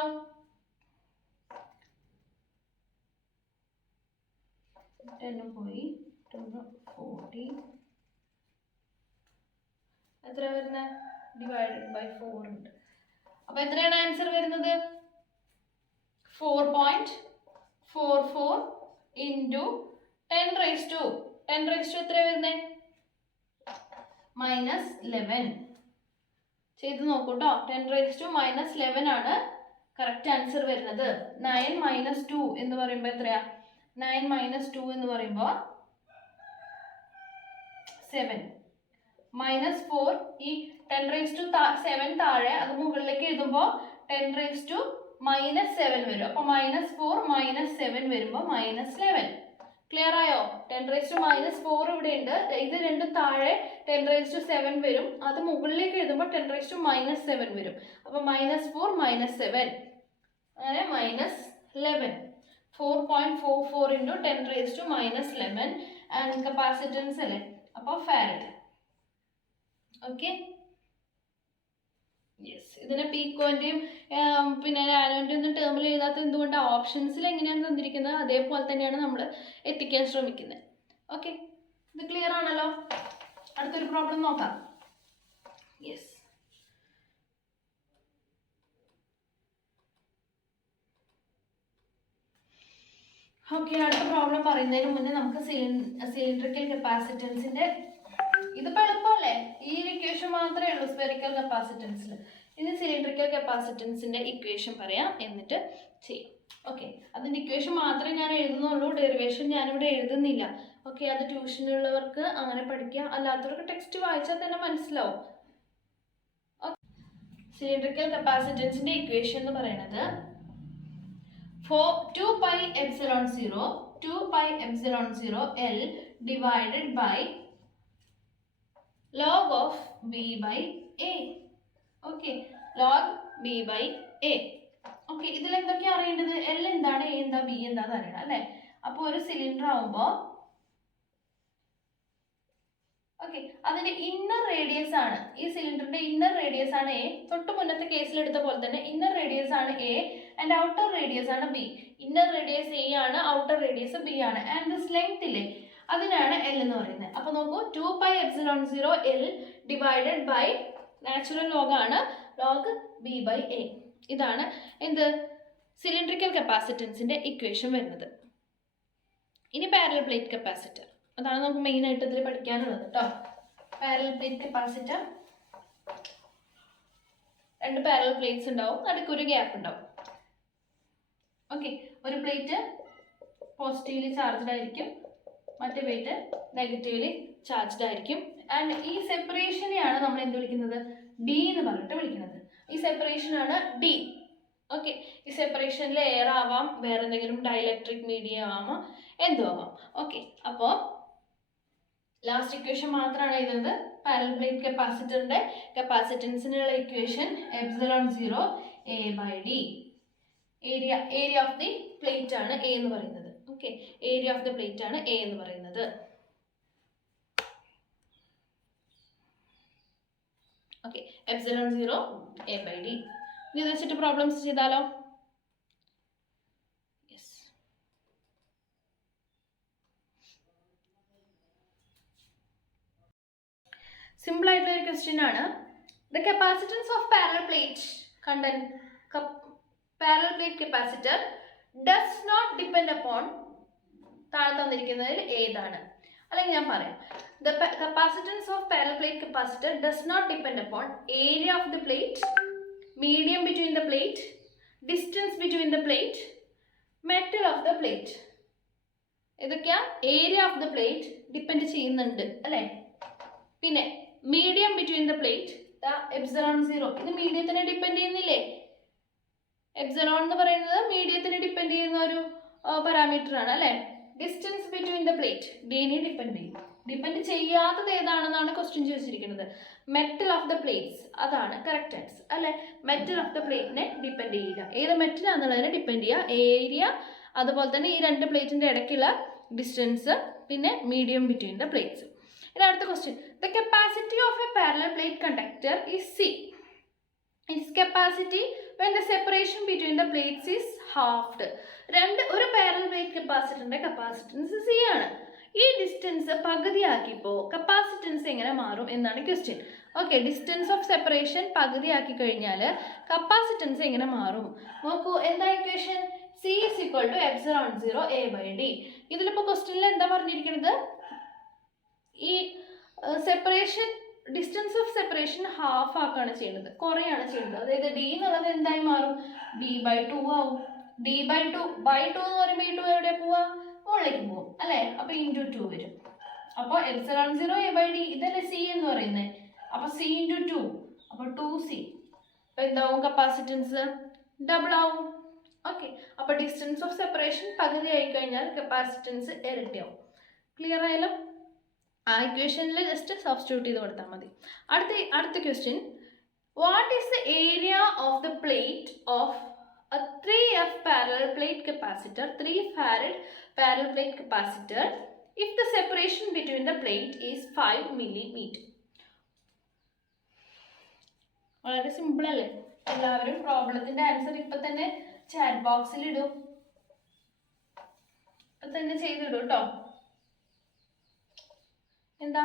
പോയി 40 എത്ര വരുന്നത്? ഡിവൈഡഡ് ബൈ 4 ഉണ്ട്. അപ്പോൾ എത്രയാണ് ആൻസർ വരുന്നത്? 4.44 × 10⁻. എത്ര വരുന്നത്? -11. ചെയ്ത് നോക്കൂ കേട്ടോ. 10⁻⁻11 ആണ് കറക്റ്റ് ആൻസർ വരുന്നത്. 9 - 2 എന്ന് പറയുമ്പോൾ എത്രയാ? 9 - 2 എന്ന് പറയുമ്പോൾ 7. -4, ഈ 10⁻7 താഴെ, അത് മുകളിലേക്ക് എഴുതുമ്പോൾ 10⁻⁻7 വരും. അപ്പോൾ -4 - 7 വരുമ്പോൾ -11. ക്ലിയർ ആയോ? 10⁻⁻4 ഇവിടെ ഉണ്ട്. ഇത് രണ്ടും താഴെ 10⁻7 വരും. അത് മുകളിലേക്ക് എഴുതുമ്പോൾ 10⁻7 വരും. അപ്പോൾ -4 - 7 അങ്ങനെ -11. 4.44 × 10⁻11 ആൻഡ് കപ്പാസിറ്റൻസ് അല്ലേ, അപ്പോൾ ഫാരഡ്. Okay, yes. ഇതിനെ പീക്കോൻ്റെയും പിന്നെ നാനോൻ്റെയും ഒന്നും ടേമിൽ എഴുതാത്തത് എന്തുകൊണ്ടാണ്? ഓപ്ഷൻസിൽ എങ്ങനെയാണ് തന്നിരിക്കുന്നത് അതേപോലെ തന്നെയാണ് നമ്മൾ എത്തിക്കാൻ ശ്രമിക്കുന്നത്. ഓക്കെ, ഇത് ക്ലിയർ ആണല്ലോ. അടുത്തൊരു പ്രോബ്ലം നോക്കാം. Yes, okay. അടുത്ത പ്രോബ്ലം പറയുന്നതിന് മുന്നേ നമുക്ക് സിലിണ്ടറിക്കൽ കപ്പാസിറ്റൻസിൻ്റെ, ഇതിപ്പോൾ എളുപ്പമല്ലേ, ഈ ഇക്വേഷൻ മാത്രമേ ഉള്ളൂ സ്ഫെറിക്കൽ കപ്പാസിറ്റൻസിൽ. ഇനി സിലിണ്ടറിക്കൽ കപ്പാസിറ്റൻസിൻ്റെ ഇക്വേഷൻ പറയാം, എന്നിട്ട് ചെയ്യാം. ഓക്കെ, അതിൻ്റെ ഇക്വേഷൻ മാത്രമേ ഞാൻ എഴുതുന്നുള്ളൂ, ഡെറിവേഷൻ ഞാനിവിടെ എഴുതുന്നില്ല. ഓക്കെ, അത് ട്യൂഷനുള്ളവർക്ക് അങ്ങനെ പഠിക്കാം, അല്ലാത്തവർക്ക് ടെക്സ്റ്റ് വായിച്ചാൽ തന്നെ മനസ്സിലാവും. സിലിണ്ടറിക്കൽ കപ്പാസിറ്റൻസിൻ്റെ ഇക്വേഷൻ എന്ന് പറയുന്നത് 2πε0 L divided by log of b by a. Okay, log b by a. Okay, ഇതിൽ എന്തൊക്കെയാണ് അറിയേണ്ടത്? L എന്താണ്, A എന്താ, B എന്താന്ന് അറിയണം അല്ലേ. അപ്പോൾ ഒരു സിലിണ്ടർ ആവുമ്പോൾ ഓക്കെ, അതിന്റെ ഇന്നർ റേഡിയസ് ആണ്, ഈ സിലിണ്ടറിന്റെ ഇന്നർ റേഡിയസ് ആണ് A. തൊട്ട് മുന്നത്തെ കേസിൽ എടുത്ത പോലെ തന്നെ ഇന്നർ റേഡിയസ് ആണ് A ആൻഡ് ഔട്ടർ റേഡിയസ് ആണ് B. ഇന്നർ റേഡിയസ് A ആണ്, ഔട്ടർ റേഡിയസ് B ആണ്. ആൻഡ് ദിസ് ലെങ്ത് ഇല്ലേ, അതിനാണ് എൽ എന്ന് പറയുന്നത്. അപ്പോൾ നോക്കൂ, 2πε0 എൽ ഡിവൈഡഡ് ബൈ നാച്ചുറൽ ലോഗാണ് ലോഗ് b/a. ഇതാണ് എന്ത് സിലിണ്ടറിക്കൽ കപ്പാസിറ്റൻസിൻ്റെ ഇക്വേഷൻ വരുന്നത്. ഇനി പാരലൽ പ്ലേറ്റ് കപ്പാസിറ്റർ, അതാണ് നമുക്ക് മെയിനായിട്ട് ഇതിൽ പഠിക്കാനുള്ളത് കേട്ടോ. Parallel plate capacitor, 2 parallel plates ഉണ്ടാവും, നടുക്കൊരു ഗ്യാപ്പ് ഉണ്ടാവും. ഓക്കെ, ഒരു പ്ലേറ്റ് പോസിറ്റീവ്ലി ചാർജ്ഡ് ആയിരിക്കും, മറ്റേ പ്ലേറ്റ് നെഗറ്റീവ്ലി ചാർജ്ഡ് ആയിരിക്കും. ആൻഡ് ഈ സെപ്പറേഷനെയാണ് നമ്മൾ എന്ത് വിളിക്കുന്നത്? ഡി എന്ന് പറഞ്ഞിട്ട് വിളിക്കുന്നത്. ഈ സെപ്പറേഷനാണ് ഡി. ഓക്കെ, ഈ സെപ്പറേഷനിൽ എയർ ആവാം, വേറെ എന്തെങ്കിലും ഡയലക്ട്രിക് മീഡിയം ആവാം, എന്തും ആവാം. ഓക്കെ, അപ്പോൾ ലാസ്റ്റ് ഇക്വേഷൻ മാത്രമാണ് എഴുതുന്നത്. പാരലൽ പ്ലേറ്റ് കപ്പാസിറ്ററിൻ്റെ കപ്പാസിറ്റൻസിനുള്ള equation ε0 a/d. Area of the plate ആണ് എ എന്ന് പറയുന്നത്. Okay, area of the plate ആണ് എ എന്ന് പറയുന്നത്. Okay, ε0 a/d. ഇത് വെച്ചിട്ട് പ്രോബ്ലംസ് ചെയ്താലോ? യെസ്, സിമ്പിൾ ആയിട്ടുള്ള ഒരു ക്വസ്റ്റ്യൻ ആണ്. The capacitance of parallel plate capacitor does not depend upon താഴെ തന്നിരിക്കുന്നതിൽ ഏതാണ്? അല്ലെങ്കിൽ ഞാൻ പറയാം, the capacitance of parallel plate capacitor does not depend upon area of the plate, medium between the plate, distance between the plate, metal of the plate. ഇതൊക്കെയാ area of the plate depend ചെയ്യുന്നുണ്ട് അല്ലേ. പിന്നെ medium between the plate, ε0, ഇത് മീഡിയത്തിനെ depend ചെയ്യുന്നില്ലേ? Epsilon എന്ന് പറയുന്നത് മീഡിയത്തിനെ depend ചെയ്യുന്ന ഒരു പാരാമീറ്റർ ആണ് അല്ലേ. ഡിസ്റ്റൻസ് ബിറ്റ്വീൻ ദ പ്ലേറ്റ് ഡീനെ ഡിപ്പെൻഡ് ചെയ്യും. ഡിപ്പെൻഡ് ചെയ്യാത്തത് ഏതാണെന്നാണ് ക്വസ്റ്റ്യൻ ചോദിച്ചിരിക്കുന്നത്. മെറ്റൽ ഓഫ് ദ പ്ലേറ്റ്സ്, അതാണ് കറക്റ്റ് ആൻസർ അല്ലേ. മെറ്റൽ ഓഫ് ദ പ്ലേറ്റിനെ ഡിപ്പെൻഡ് ചെയ്യില്ല. ഏത് മെറ്റലാണെന്നുള്ളതിനെ ഡിപ്പെൻഡ് ചെയ്യുക. ഏരിയ, അതുപോലെ തന്നെ ഈ 2 പ്ലേറ്റിൻ്റെ ഇടയ്ക്കുള്ള ഡിസ്റ്റൻസ്, പിന്നെ മീഡിയം ബിറ്റ്വീൻ ദ പ്ലേറ്റ്സ്. ഇനി അടുത്ത question, the capacity of A parallel plate conductor is C. Its capacity when the separation between the plates is halved. ഒരു പാരലൽ പ്ലേറ്റ് കപ്പാസിറ്ററിന്റെ കപ്പാസിറ്റൻസ് സി ആണ്. ഈ ഡിസ്റ്റൻസ് പകുതിയാക്കിയപ്പോൾ കപ്പാസിറ്റൻസ് എങ്ങനെ മാറും എന്നാണ് question. Okay, distance of separation പകുതിയാക്കി കഴിഞ്ഞാൽ കപ്പാസിറ്റൻസ് എങ്ങനെ മാറും? നോക്കൂ, എന്താ ഇക്വേഷൻ? C is equal to ε0 a/d. ഇതിലിപ്പോൾ ക്വസ്റ്റ്യനിൽ എന്താ പറഞ്ഞിരിക്കുന്നത്? ഈ separation, distance of separation half ആക്കാണ് ചെയ്യുന്നത്, കുറയാണ് ചെയ്യുന്നത്. അതായത് ഡി എന്നുള്ളത് എന്തായി മാറും? d/2 ആവും. d/2 എന്ന് പറയുമ്പോൾ ഈ 2 എവിടെ പോവാ? മുകളിലേക്ക് പോകും അല്ലേ. അപ്പോൾ ഇൻറ്റു 2 വരും. അപ്പോൾ ε0 a/d ഇതല്ലേ സി എന്ന് പറയുന്നത്. അപ്പോൾ സി ഇൻറ്റു 2, അപ്പോൾ 2c. അപ്പോൾ എന്താവും? കപ്പാസിറ്റൻസ് ഡബിൾ ആവും. ഓക്കെ, അപ്പോൾ ഡിസ്റ്റൻസ് ഓഫ് സെപ്പറേഷൻ പകുതി ആയി കഴിഞ്ഞാൽ കപ്പാസിറ്റൻസ് ഇരട്ടിയാവും. ക്ലിയർ ആയാലും ആ ഇക്വേഷനിൽ ജസ്റ്റ് സബ്സ്റ്റിറ്റ്യൂട്ട് ചെയ്ത് കൊടുത്താൽ മതി. അടുത്ത question, what is the area of the plate of a 3F parallel plate capacitor, 3 farad parallel plate capacitor if the separation between the plate is 5 millimeter? വളരെ സിമ്പിൾ അല്ലേ? എല്ലാവരും പ്രോബ്ലത്തിന്റെ ആൻസർ ഇപ്പൊ തന്നെ ചാറ്റ് ബോക്സിൽ ഇടും, ഇപ്പൊ തന്നെ ചെയ്തിടും കേട്ടോ. എന്താ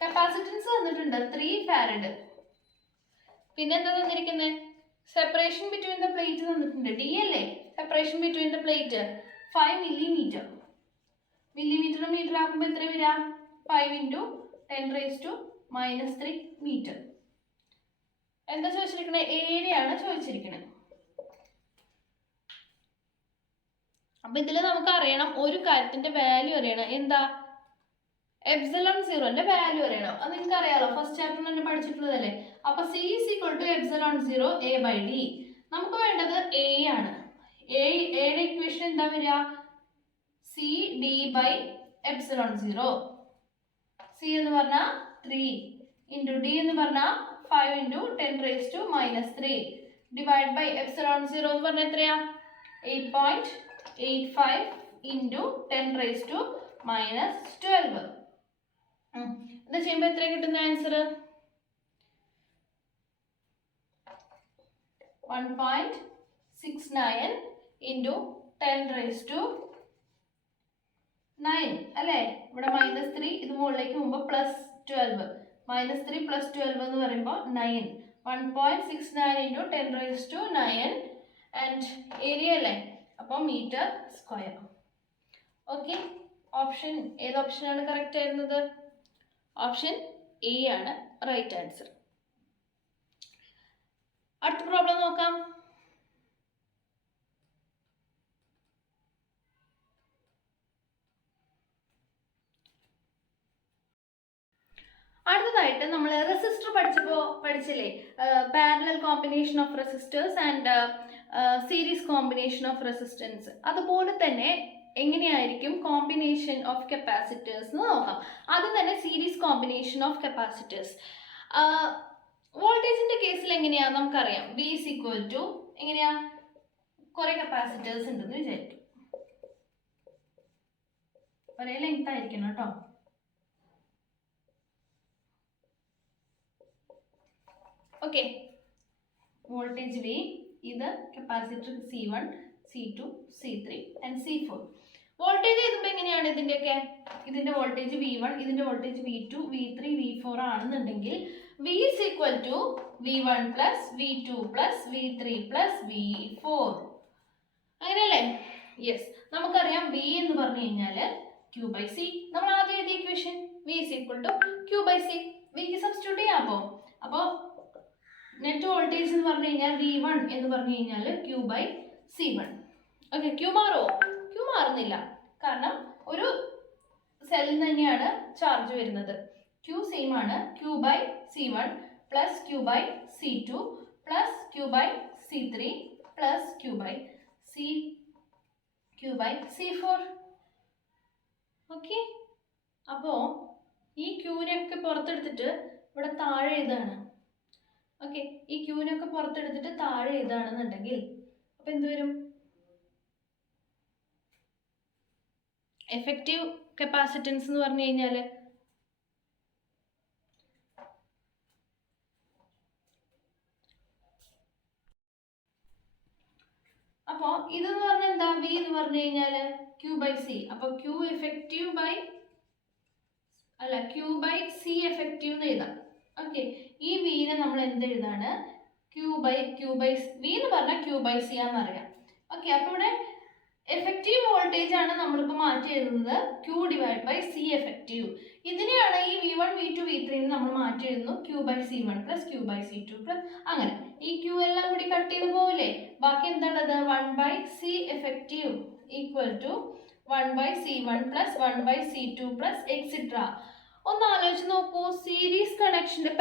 കപ്പാസിറ്റൻസ് തന്നിട്ടുണ്ട് 3 ഫാരഡ്. പിന്നെ എന്താ തന്നിരിക്കുന്നത്? സെപ്പറേഷൻ ബിറ്റ്വീൻ ദ പ്ലേറ്റ് തന്നിട്ടുണ്ട്, ഡി അല്ലേ. Separation between the plate 5 millimeter. Millimetre metre ആക്കുമ്പോൾ എത്ര വരിക? 5 × 10⁻³ മീറ്റർ. എന്താ ചോദിച്ചിരിക്കണേ? ഏരിയ ആണ് ചോദിച്ചിരിക്കണത്. അപ്പൊ ഇതിൽ നമുക്ക് അറിയണം, ഒരു കാര്യത്തിന്റെ വാല്യൂ അറിയണം. എന്താ? ε0ന്റെ വാല്യൂ അറിയണം. അത് നിങ്ങൾക്ക് അറിയാലോ, ഫസ്റ്റ് ചാപ്റ്ററിൽ തന്നെ പഠിച്ചിട്ടുള്ളതല്ലേ. അപ്പൊ C is equal to ε0 a/d. നമുക്ക് വേണ്ടത് എ ആണ്. എയുടെ ഇക്വേഷൻ എന്താ വരിക? C D by ε0. സി എന്ന് പറഞ്ഞാൽ 3 ഇൻറ്റു ഡി എന്ന് പറഞ്ഞാൽ 5 × 10⁻³ ഡിവൈഡ് ബൈ ε0 എന്ന് പറഞ്ഞാൽ എത്രയാ? 8.85 × 10⁻12. എന്താ ചെയ്യുമ്പോൾ എത്ര കിട്ടുന്ന ആൻസർ? 1.69 × 10⁻⁹ 9 അല്ലേ? ഇവിടെ -3 ഇത് മുകളിലേക്ക് പോകുമ്പോൾ +12. -3 +12 എന്ന് പറയുമ്പോൾ 9. 1.69 × 10⁻⁹ ആൻഡ് ഏരിയ അല്ലേ? അപ്പോൾ മീറ്റർ സ്ക്വയർ. ഓക്കെ, ഓപ്ഷൻ ഏത് ഓപ്ഷനാണ് കറക്റ്റ് ആയിരുന്നത്? ഓപ്ഷൻ എ ആണ് റൈറ്റ് ആൻസർ. അടുത്ത പ്രോബ്ലം നോക്കാം. അടുത്തതായിട്ട് നമ്മൾ റെസിസ്റ്റർ പഠിച്ചില്ലേ? Parallel combination of resistors and series combination of resistance. അതുപോലെ തന്നെ എങ്ങനെയായിരിക്കും കോമ്പിനേഷൻ ഓഫ് കപ്പാസിറ്റേഴ്സ് എന്ന് നോക്കാം. ആദ്യം തന്നെ സീരീസ് കോമ്പിനേഷൻ ഓഫ് കപ്പാസിറ്റേഴ്സ്. വോൾട്ടേജിന്റെ കേസിൽ എങ്ങനെയാ നമുക്കറിയാം. V is equal to എങ്ങനെയാ, കുറെ കപ്പാസിറ്റേഴ്സ് ഉണ്ടെന്ന് വിചാരിക്കും. ഒരേ ലെങ്ത് ആയിരിക്കണം കേട്ടോ. ഓക്കെ, വോൾട്ടേജ് V, ഇത് capacitor C1, C2, C3 and C4. Voltage എഴുതുമ്പോൾ എങ്ങനെയാണ് ഇതിന്റെ വോൾട്ടേജ് V1, ഇതിന്റെ വോൾട്ടേജ് V2, V3, V4 ആണെന്നുണ്ടെങ്കിൽ V is equal to V1 plus V2 plus V3 plus V4. അങ്ങനെയല്ലേ? യെസ്, നമുക്കറിയാം V എന്ന് പറഞ്ഞു കഴിഞ്ഞാൽ Q/C. നമ്മൾ ആദ്യം എഴുതിയ equation V is equal to Q/C. Vക്ക് സബ്സ്റ്റിറ്റ്യൂട്ട് ചെയ്യാമോ? അപ്പോൾ നെറ്റ് വോൾട്ടേജ് എന്ന് പറഞ്ഞു കഴിഞ്ഞാൽ V1 എന്ന് പറഞ്ഞു കഴിഞ്ഞാൽ Q/C1. Okay, Q മാറോ? Q മാറുന്നില്ല, കാരണം ഒരു സെല്ലിൽ തന്നെയാണ് ചാർജ് വരുന്നത്. Q സെയിം ആണ്. Q/C1 plus Q/C2 plus Q/C3 plus Q/C4. Okay, അപ്പോൾ ഈ ക്യൂവിനെയൊക്കെ പുറത്തെടുത്തിട്ട് ഇവിടെ താഴെ ഇതാണ്. ഓക്കെ, ഈ ക്യൂവിനൊക്കെ പുറത്തെടുത്തിട്ട് താഴെ ഇതാണെന്നുണ്ടെങ്കിൽ അപ്പം എന്ത് വരും? എഫക്റ്റീവ് കപ്പാസിറ്റൻസ് എന്ന് പറഞ്ഞു കഴിഞ്ഞാൽ അപ്പോൾ ഇതെന്ന് പറഞ്ഞാൽ എന്താ? V എന്ന് പറഞ്ഞു കഴിഞ്ഞാൽ Q/C. അപ്പോൾ Q/C എഫക്റ്റീവ് എന്ന് എഴുതാം. ഓക്കെ, ഈ വിനെ നമ്മൾ എന്ത് എഴുതാണ്? V എന്ന് പറഞ്ഞാൽ Q/C ആണെന്നറിയാം. ഓക്കെ, അപ്പോൾ ഇവിടെ എഫക്റ്റീവ് വോൾട്ടേജ് ആണ് നമ്മളിപ്പോൾ മാറ്റി എഴുതുന്നത് Q/C എഫക്റ്റീവ്. ഇതിനെയാണ് ഈ V1, V2, V3 നമ്മൾ മാറ്റി എഴുതുന്നു Q/C1 പ്ലസ് Q/C2 പ്ലസ് അങ്ങനെ. ഈ Q എല്ലാം കൂടി കട്ട് ചെയ്ത് പോവില്ലേ? ബാക്കി എന്താണത്? 1/C effective equal to 1/C1 plus 1/C2 plus extra. ഒന്ന് ആലോചിച്ച് നോക്കൂ. സീരീസ് കണക്ഷൻ്റെ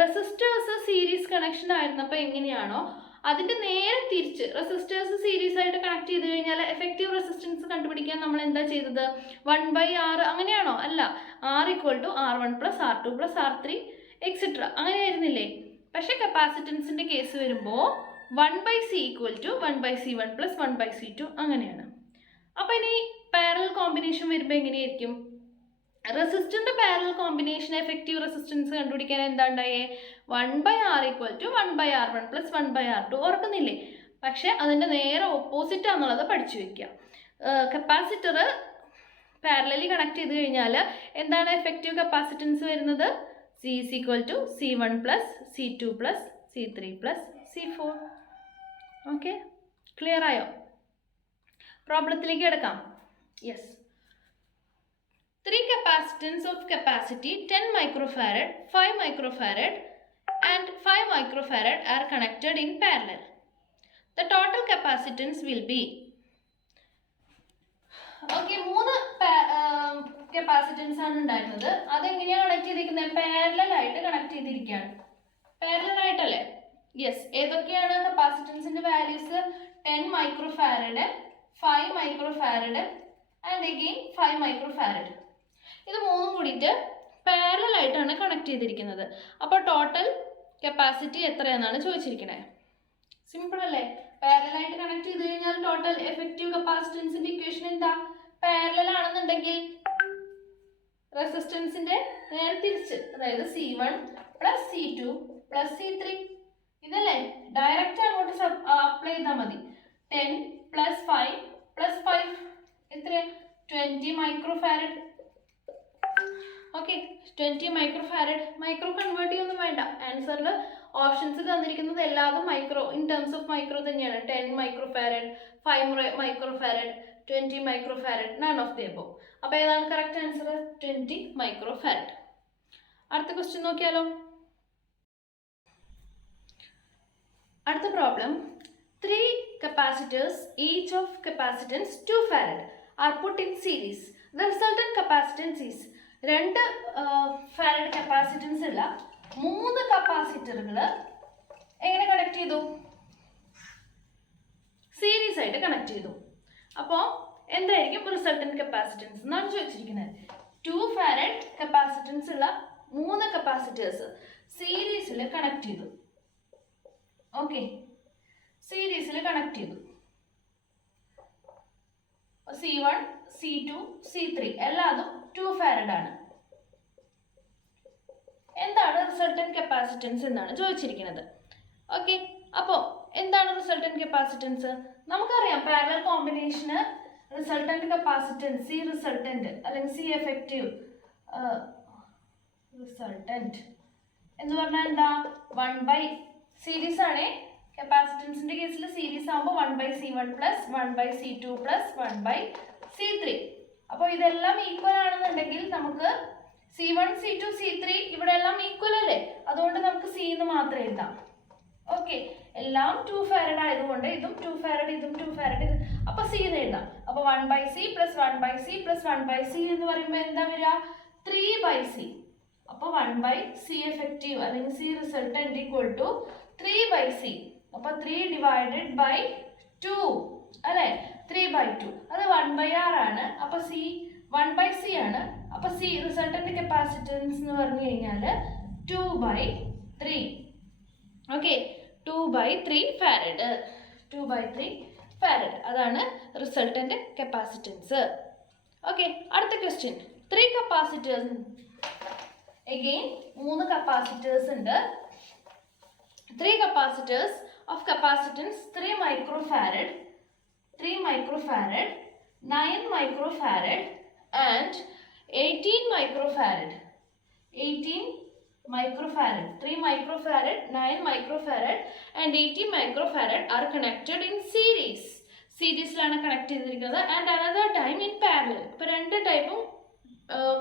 റെസിസ്റ്റേഴ്സ് സീരീസ് കണക്ഷൻ ആയിരുന്നപ്പോൾ എങ്ങനെയാണോ അതിൻ്റെ നേരെ തിരിച്ച് റെസിസ്റ്റേഴ്സ് സീരീസ് ആയിട്ട് കണക്ട് ചെയ്ത് കഴിഞ്ഞാൽ എഫക്റ്റീവ് റെസിസ്റ്റൻസ് കണ്ടുപിടിക്കാൻ നമ്മൾ എന്താ ചെയ്തത്? 1/R അങ്ങനെയാണോ? അല്ല, R = R1 plus R2 plus R3 extra അങ്ങനെയായിരുന്നില്ലേ? പക്ഷേ കപ്പാസിറ്റൻസിൻ്റെ കേസ് വരുമ്പോൾ 1/C = 1/C1 പ്ലസ് 1/C2 അങ്ങനെയാണ്. അപ്പോൾ ഇനി പാരലൽ കോമ്പിനേഷൻ വരുമ്പോൾ എങ്ങനെയായിരിക്കും? റെസിസ്റ്ററിൻ്റെ പാരലൽ കോമ്പിനേഷൻ എഫക്റ്റീവ് റെസിസ്റ്റൻസ് കണ്ടുപിടിക്കാൻ എന്താ ഉണ്ടായേ? 1/R = 1/R1 പ്ലസ് 1/R2 ഓർക്കുന്നില്ലേ? പക്ഷേ അതിൻ്റെ നേരെ ഓപ്പോസിറ്റ് ആണെന്നുള്ളത് പഠിച്ചു വയ്ക്കുക. കപ്പാസിറ്റർ പാരലലി കണക്ട് ചെയ്ത് കഴിഞ്ഞാൽ എന്താണ് എഫക്റ്റീവ് കപ്പാസിറ്റൻസ് വരുന്നത്? C is equal to C1 plus C2 plus C3 plus C4. Okay, clear ആയോ? പ്രോബ്ലത്തിലേക്ക് കിടക്കാം. Yes, 3 capacitance of capacity 10 microfarad, 5 microfarad and 5 microfarad are connected in parallel. The total capacitance will be. Okay, 3 capacitance ആണ് ഉണ്ടായിരുന്നത്. അതെങ്ങനെയാണ് connect ചെയ്തിരിക്കുന്നത്? Parallel ആയിട്ട് connect ചെയ്തിരിക്കുകയാണ്. Parallel ആയിട്ടല്ലേ? Yes. ഏതൊക്കെയാണ് കപ്പാസിറ്റൻസിന്റെ values? 10 microfarad, 5 microfarad and again 5 microfarad. ഇത് മൂന്നും കൂടിയിട്ട് പാരലൽ ആയിട്ടാണ് കണക്ട് ചെയ്തിരിക്കുന്നത്. അപ്പോൾ ടോട്ടൽ കപ്പാസിറ്റി എത്രയാണെന്നാണ് ചോദിച്ചിരിക്കുന്നത്. സിമ്പിൾ അല്ലേ? പാരലൽ ആയിട്ട് കണക്ട് ചെയ്ത് കഴിഞ്ഞാൽ ടോട്ടൽ എഫക്റ്റീവ് കപ്പാസിറ്റൻസിന്റെ ഇക്വേഷൻ എന്താ? പാരലൽ ആണെന്നുണ്ടെങ്കിൽ റെസിസ്റ്റൻസിന്റെ നേരെ തിരിച്ച്, അതായത് C1 plus C2 plus C3 ഇതല്ലേ? ഡയറക്റ്റ് അങ്ങോട്ട് അപ്ലൈ ചെയ്താൽ മതി. 10 പ്ലസ് 5 പ്ലസ് 5 എത്ര? 20 microfarad. Okay, 20 microfarad. Micro convert ചെയ്യൊന്നും വേണ്ട. ആൻസറിൽ ഓപ്ഷൻസ് തന്നിരിക്കുന്നത് എല്ലാതും micro, in terms of micro തന്നെയാണ്. 10 microfarad, 5 microfarad, 20 microfarad, none of the above. അപ്പോൾ ഏതാണ് കറക്റ്റ് ആൻസർ? 20 microfarad. അടുത്ത ക്വസ്റ്റ്യൻ നോക്കിയാലോ. അടുത്ത problem, 3 capacitors each of capacitance 2 farad are put in series. The resultant capacitance is 2 farad capacitance ഉള്ള 3 കപ്പാസിറ്ററുകൾ എങ്ങനെ connect ചെയ്തു? സീരീസ് ആയിട്ട് കണക്ട് ചെയ്തു. അപ്പോൾ എന്തായിരിക്കും റിസൾട്ടന്റ് കപ്പാസിറ്റൻസ് എന്നാണ് ചോദിച്ചിരിക്കുന്നത്. 2 farad കപ്പാസിറ്റൻസ് ഉള്ള 3 കപ്പാസിറ്റേഴ്സ് സീരീസിൽ കണക്ട് ചെയ്തു. ഓക്കെ, സീരീസിൽ കണക്ട് ചെയ്തു. C1, C2, C3 എല്ലാതും 2 farad ആണ്. എന്താണ് റിസൾട്ടന്റ് കപ്പാസിറ്റൻസ് എന്നാണ് ചോദിച്ചിരിക്കുന്നത്. ഓക്കെ, അപ്പോൾ എന്താണ് റിസൾട്ടന്റ് കപ്പാസിറ്റൻസ്? നമുക്കറിയാം പാരലൽ കോമ്പിനേഷന് റിസൾട്ടന്റ് കപ്പാസിറ്റൻസ്, സി റിസൾട്ടന്റ് അല്ലെങ്കിൽ സി എഫക്റ്റീവ് റിസൾട്ടന്റ് എന്ന് പറഞ്ഞാൽ എന്താ? 1 സീരീസ് ആണ്. കപ്പാസിറ്റൻസിന്റെ കേസിൽ സീരീസ് ആകുമ്പോൾ 1/C1 plus 1/C2 plus 1/C3. അപ്പോൾ ഇതെല്ലാം ഈക്വൽ ആണെന്നുണ്ടെങ്കിൽ നമുക്ക് C1, C2, C3 ഇവിടെ എല്ലാം ഈക്വൽ അല്ലേ, അതുകൊണ്ട് നമുക്ക് C എന്ന് മാത്രം എഴുതാം. ഓക്കെ, എല്ലാം 2 farad ആയതുകൊണ്ട് ഇതും 2 farad, ഇതും 2 farad, ഇത് അപ്പോൾ C എന്ന് എഴുതാം. അപ്പോൾ 1/C plus 1/C plus 1/C എന്ന് പറയുമ്പോൾ എന്താ വരിക? 3/C. അപ്പോൾ 1/C എഫക്റ്റീവ് അല്ലെങ്കിൽ C resultant equal to 3/C. അപ്പോൾ 3 ഡിവൈഡഡ് ബൈ 2 അല്ലേ, 3/2. അത് 1/R ആണ്. അപ്പോൾ C 1/C ആണ്. അപ്പോൾ C റിസൾട്ടന്റ് കപ്പാസിറ്റൻസ് എന്ന് പറഞ്ഞു കഴിഞ്ഞാൽ 2/3. Okay, 2/3 farad. 2/3 farad അതാണ് റിസൾട്ടന്റ് കപ്പാസിറ്റൻസ്. ഓക്കെ, അടുത്ത ക്വസ്റ്റ്യൻ, 3 കപ്പാസിറ്റേഴ്സ്. അഗെയിൻ 3 കപ്പാസിറ്റേഴ്സ് ഉണ്ട്. 3 capacitors of capacitance 3 microfarad, 9 microfarad and 18 microfarad. 18 microfarad, 3 microfarad, 9 microfarad and 18 microfarad are connected in series. സീരീസിലാണ് connect ചെയ്തിരിക്കുന്നത്. And another time in parallel. ഇപ്പോൾ 2 ടൈപ്പും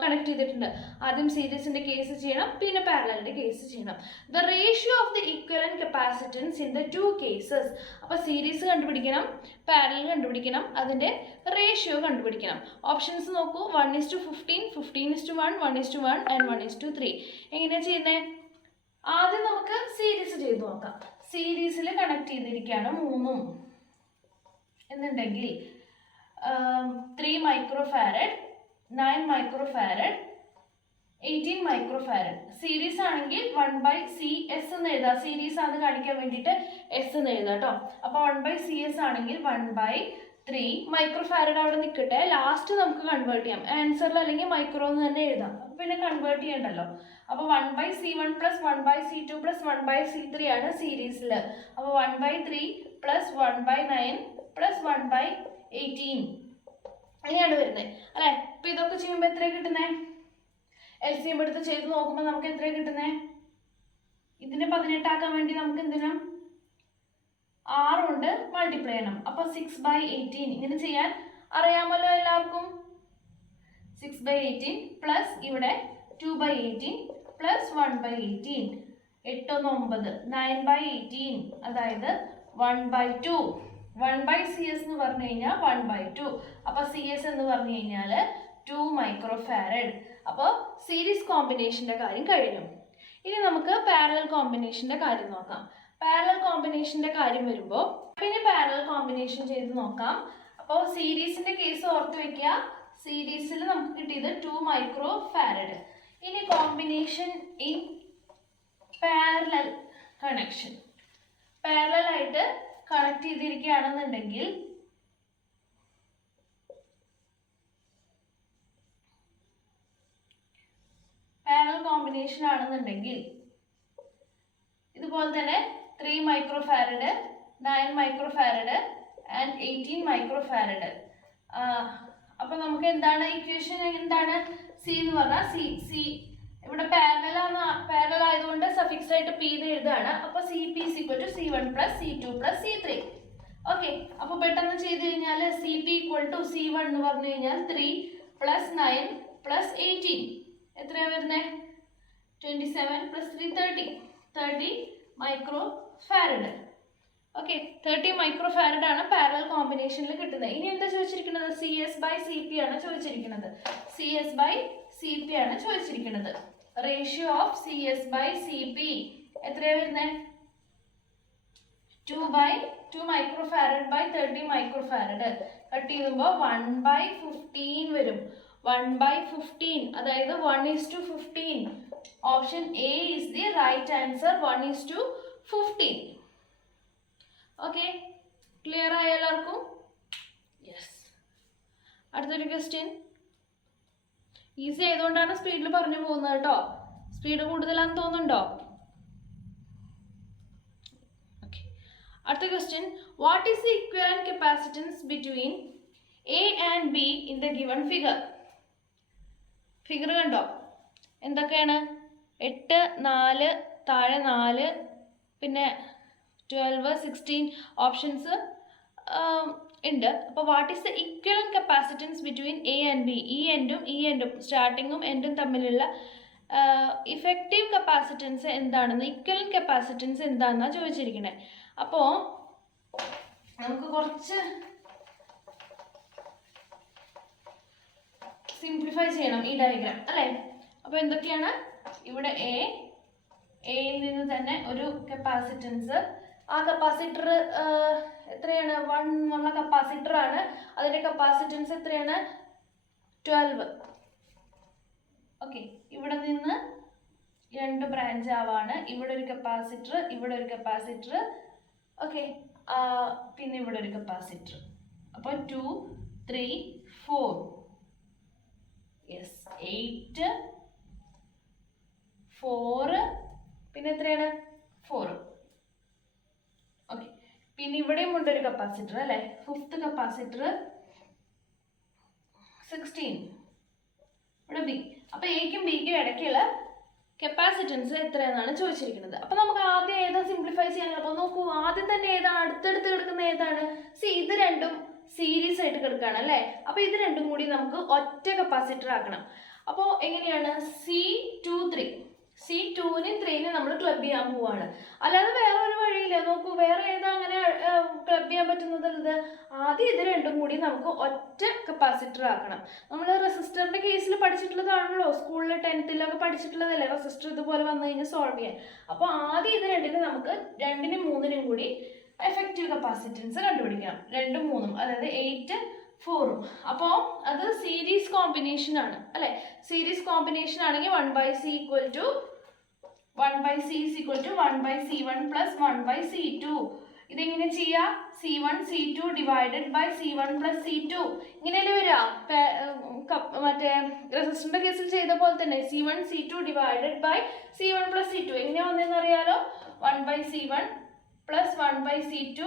connect ചെയ്തിട്ടുണ്ട്. ആദ്യം സീരീസിന്റെ കേസ് ചെയ്യണം, പിന്നെ പാരലലിന്റെ കേസ് ചെയ്യണം. The ratio of the equivalent capacitance in the 2 cases. അപ്പോൾ സീരീസ് കണ്ടുപിടിക്കണം, പാരലൽ കണ്ടുപിടിക്കണം, അതിന്റെ റേഷ്യോ കണ്ടുപിടിക്കണം. ഓപ്ഷൻസ് നോക്കൂ. 1:15, 15:1, 1:1 ആൻഡ് 1:3. എങ്ങനെയാണ് ചെയ്യുന്നത്? ആദ്യം നമുക്ക് സീരീസ് ചെയ്ത് നോക്കാം. സീരീസിൽ കണക്ട് ചെയ്തിരിക്കുകയാണ് 3 എന്നുണ്ടെങ്കിൽ 3 microfarad, 9 microfarad, 18 microfarad. സീരീസ് ആണെങ്കിൽ 1/CS എന്ന് എഴുതാം. സീരീസ് ആണെന്ന് കാണിക്കാൻ വേണ്ടിയിട്ട് S എന്ന് എഴുതാം കേട്ടോ. അപ്പോൾ 1/CS ആണെങ്കിൽ 1/3 microfarad അവിടെ നിൽക്കട്ടെ. ലാസ്റ്റ് നമുക്ക് കൺവേർട്ട് ചെയ്യാം. ആൻസറിൽ അല്ലെങ്കിൽ മൈക്രോ എന്ന് തന്നെ എഴുതാം. അപ്പോൾ പിന്നെ കൺവേർട്ട് ചെയ്യണ്ടല്ലോ. അപ്പോൾ 1/C1 plus 1/C2 plus 1/C3 ആണ് സീരീസിൽ. അപ്പോൾ 1/3 പ്ലസ് 1/9 പ്ലസ് 1/18 അങ്ങനെയാണ് വരുന്നത് അല്ലേ. അപ്പോൾ ഇതൊക്കെ ചെയ്യുമ്പോൾ എത്രയാണ് കിട്ടുന്നത്? LCM എടുത്ത് ചെയ്ത് നോക്കുമ്പോൾ നമുക്ക് എത്രയാണ് കിട്ടുന്നത്? ഇതിനെ 18 ആക്കാൻ വേണ്ടി നമുക്ക് എന്തിനും 6 കൊണ്ട് മൾട്ടിപ്ലൈ ചെയ്യണം. അപ്പോൾ 6/18 ഇങ്ങനെ ചെയ്യാൻ അറിയാമല്ലോ എല്ലാവർക്കും. 6/18 പ്ലസ് ഇവിടെ 2/18 പ്ലസ് 1/18, 8 9, 9/18 അതായത് 1/2. 1/CS എന്ന് പറഞ്ഞു കഴിഞ്ഞാൽ 1/2. അപ്പോൾ CS എന്ന് പറഞ്ഞു കഴിഞ്ഞാൽ 2 microfarad. അപ്പോൾ സീരീസ് കോമ്പിനേഷൻ്റെ കാര്യം കഴിഞ്ഞു. ഇനി നമുക്ക് പാരലൽ കോമ്പിനേഷൻ്റെ കാര്യം നോക്കാം. പാരലൽ കോമ്പിനേഷൻ്റെ കാര്യം വരുമ്പോൾ പിന്നെ പാരലൽ കോമ്പിനേഷൻ ചെയ്ത് നോക്കാം. അപ്പോൾ സീരീസിൻ്റെ കേസ് ഓർത്ത് വയ്ക്കുക. സീരീസിൽ നമുക്ക് കിട്ടിയത് 2 microfarad. ഇനി combination in parallel connection. Parallel ആയിട്ട് കണക്ട് ചെയ്തിരിക്കുകയാണെന്നുണ്ടെങ്കിൽ പാരലൽ കോമ്പിനേഷൻ ആണെന്നുണ്ടെങ്കിൽ ഇതുപോലെ തന്നെ 3 microfarad, 9 microfarad ആൻഡ് 18 microfarad അപ്പോൾ നമുക്ക് എന്താണ് ഇക്വേഷൻ എന്താണ്? സി എന്ന് പറഞ്ഞാൽ സി ഇവിടെ പാരലൽ ആയതുകൊണ്ട് സഫിക്സ് ആയിട്ട് പി എന്ന് എഴുതാണ്. അപ്പോൾ C P is equal to C1 plus C2 plus C3. Okay, അപ്പോൾ പെട്ടെന്ന് ചെയ്ത് കഴിഞ്ഞാൽ C P equal to C1 എന്ന് പറഞ്ഞു കഴിഞ്ഞാൽ 3 പ്ലസ് 9 പ്ലസ് 18 എത്രയാണ് വരുന്നത്? 27 plus 3 30 micro farad. Okay, 30 micro farad ആണ് പാരലൽ കോമ്പിനേഷനിൽ കിട്ടുന്നത്. ഇനി എന്താ ചോദിച്ചിരിക്കുന്നത്? CS/CP ആണ് ചോദിച്ചിരിക്കുന്നത്. CS/CP ആണ് ചോദിച്ചിരിക്കുന്നത്. റേഷ്യോ ഓഫ് CS/CP എത്രയാണ് വരുന്നത്? 2 microfarad by 30 microfarad. Cut ചെയ്യുമ്പോൾ 1/15 വരും. 1/15 അതായത് 1:15. Option A is the right answer. 1:15. Okay, clear ആയ എല്ലാവർക്കും? യെസ്. അടുത്തൊരു ക്വസ്റ്റ്യൻ. ഈസി ആയതുകൊണ്ടാണ് സ്പീഡിൽ പറഞ്ഞു പോകുന്നത് കേട്ടോ. സ്പീഡ് കൂടുതലാണെന്ന് തോന്നുന്നുണ്ടോ? ഓക്കെ, അടുത്ത question. What is the equivalent capacitance between A and be in the given figure? Figure കണ്ടോ? എന്തൊക്കെയാണ്? 8, 4, താഴെ 4, പിന്നെ 12, 16 ഓപ്ഷൻസ് ഉണ്ട്. അപ്പോൾ what is the equivalent capacitance between A and B? ഈ എൻഡും സ്റ്റാർട്ടിങ്ങും എൻഡും തമ്മിലുള്ള ഇഫക്റ്റീവ് കപ്പാസിറ്റൻസ് എന്താണെന്ന്, ഇക്വലന്റ് കപ്പാസിറ്റൻസ് എന്താണെന്നാണ് ചോദിച്ചിരിക്കുന്നത്. അപ്പോൾ നമുക്ക് കുറച്ച് സിംപ്ലിഫൈ ചെയ്യണം ഈ ഡയഗ്രാം അല്ലേ? അപ്പോൾ എന്തൊക്കെയാണ്? ഇവിടെ എയിൽ നിന്ന് തന്നെ ഒരു കപ്പാസിറ്റൻസ്, ആ കപ്പാസിറ്റർ എത്രയാണ്? 1 എന്നുള്ള കപ്പാസിറ്റർ ആണ്. അതിൻ്റെ കപ്പാസിറ്റൻസ് എത്രയാണ്? 12. ഓക്കെ, ഇവിടെ നിന്ന് 2 ബ്രാഞ്ച് ആവാണ്. ഇവിടെ ഒരു കപ്പാസിറ്റർ, ഇവിടെ ഒരു കപ്പാസിറ്റർ. ഓക്കെ, പിന്നെ ഇവിടെ ഒരു കപ്പാസിറ്റർ. അപ്പോൾ 2, 3, 4. യെസ്, 8, 4, പിന്നെ എത്രയാണ്? 4. ഓക്കെ, പിന്നെ ഇവിടെയും ഉണ്ട് ഒരു കപ്പാസിറ്റർ അല്ലേ? 5th capacitor 16. ഇവിടെ ബി. അപ്പോൾ എക്കും ബിക്കും ഇടയ്ക്കുള്ള കപ്പാസിറ്റൻസ് എത്രയെന്നാണ് ചോദിച്ചിരിക്കുന്നത്. അപ്പോൾ നമുക്ക് ആദ്യം ഏതാ സിംപ്ലിഫൈ ചെയ്യാനുള്ളത്? അപ്പോൾ നോക്കൂ, ആദ്യം തന്നെ ഏതാണ്? അടുത്തടുത്ത് കിടക്കുന്ന ഏതാണ്? ഇത് രണ്ടും സീരീസ് ആയിട്ട് കിടക്കുകയാണ് അല്ലേ? അപ്പോൾ ഇത് രണ്ടും കൂടി നമുക്ക് ഒറ്റ കപ്പാസിറ്റർ ആക്കണം. അപ്പോൾ എങ്ങനെയാണ്? C2നും 3നും നമ്മൾ ക്ലബ് ചെയ്യാൻ പോവാണ്. അല്ലാതെ വേറെ ഒരു വഴിയില്ല. നോക്കൂ, വേറെ ഏതാ അങ്ങനെ ക്ലബ് ചെയ്യാൻ പറ്റുന്നത്? ആദ്യം ഇത് രണ്ടും കൂടി നമുക്ക് ഒറ്റ കപ്പാസിറ്റർ ആക്കണം. നമ്മൾ റെസിസ്റ്ററിന്റെ കേസിൽ പഠിച്ചിട്ടുള്ളതാണല്ലോ, സ്കൂളിൽ 10th പഠിച്ചിട്ടുള്ളതല്ലേ റെസിസ്റ്റർ ഇതുപോലെ വന്നു കഴിഞ്ഞാൽ സോൾവ് ചെയ്യാൻ. അപ്പോൾ ആദ്യം ഇത് രണ്ടിനും നമുക്ക് 2നും 3നും കൂടി എഫക്റ്റീവ് കപ്പാസിറ്റൻസ് കണ്ടുപിടിക്കണം. 2ഉം 3ഉം, അതായത് 8, 4ഉം. അപ്പോൾ അത് സീരീസ് കോമ്പിനേഷൻ ആണ് അല്ലേ? സീരീസ് കോമ്പിനേഷൻ ആണെങ്കിൽ 1/C is equal to 1/C1 plus 1/C2. ഇതെങ്ങനെ ചെയ്യാം? C1 C2 divided by C1 plus C2 ഇങ്ങനെയല്ലേ വരിക? മറ്റേ റെസിസ്റ്ററിന്റെ കേസിൽ ചെയ്ത പോലെ തന്നെ C1 C2 divided by C1 plus C2 എങ്ങനെയാ വന്നതെന്ന് അറിയാലോ? 1/C1 പ്ലസ് 1/C2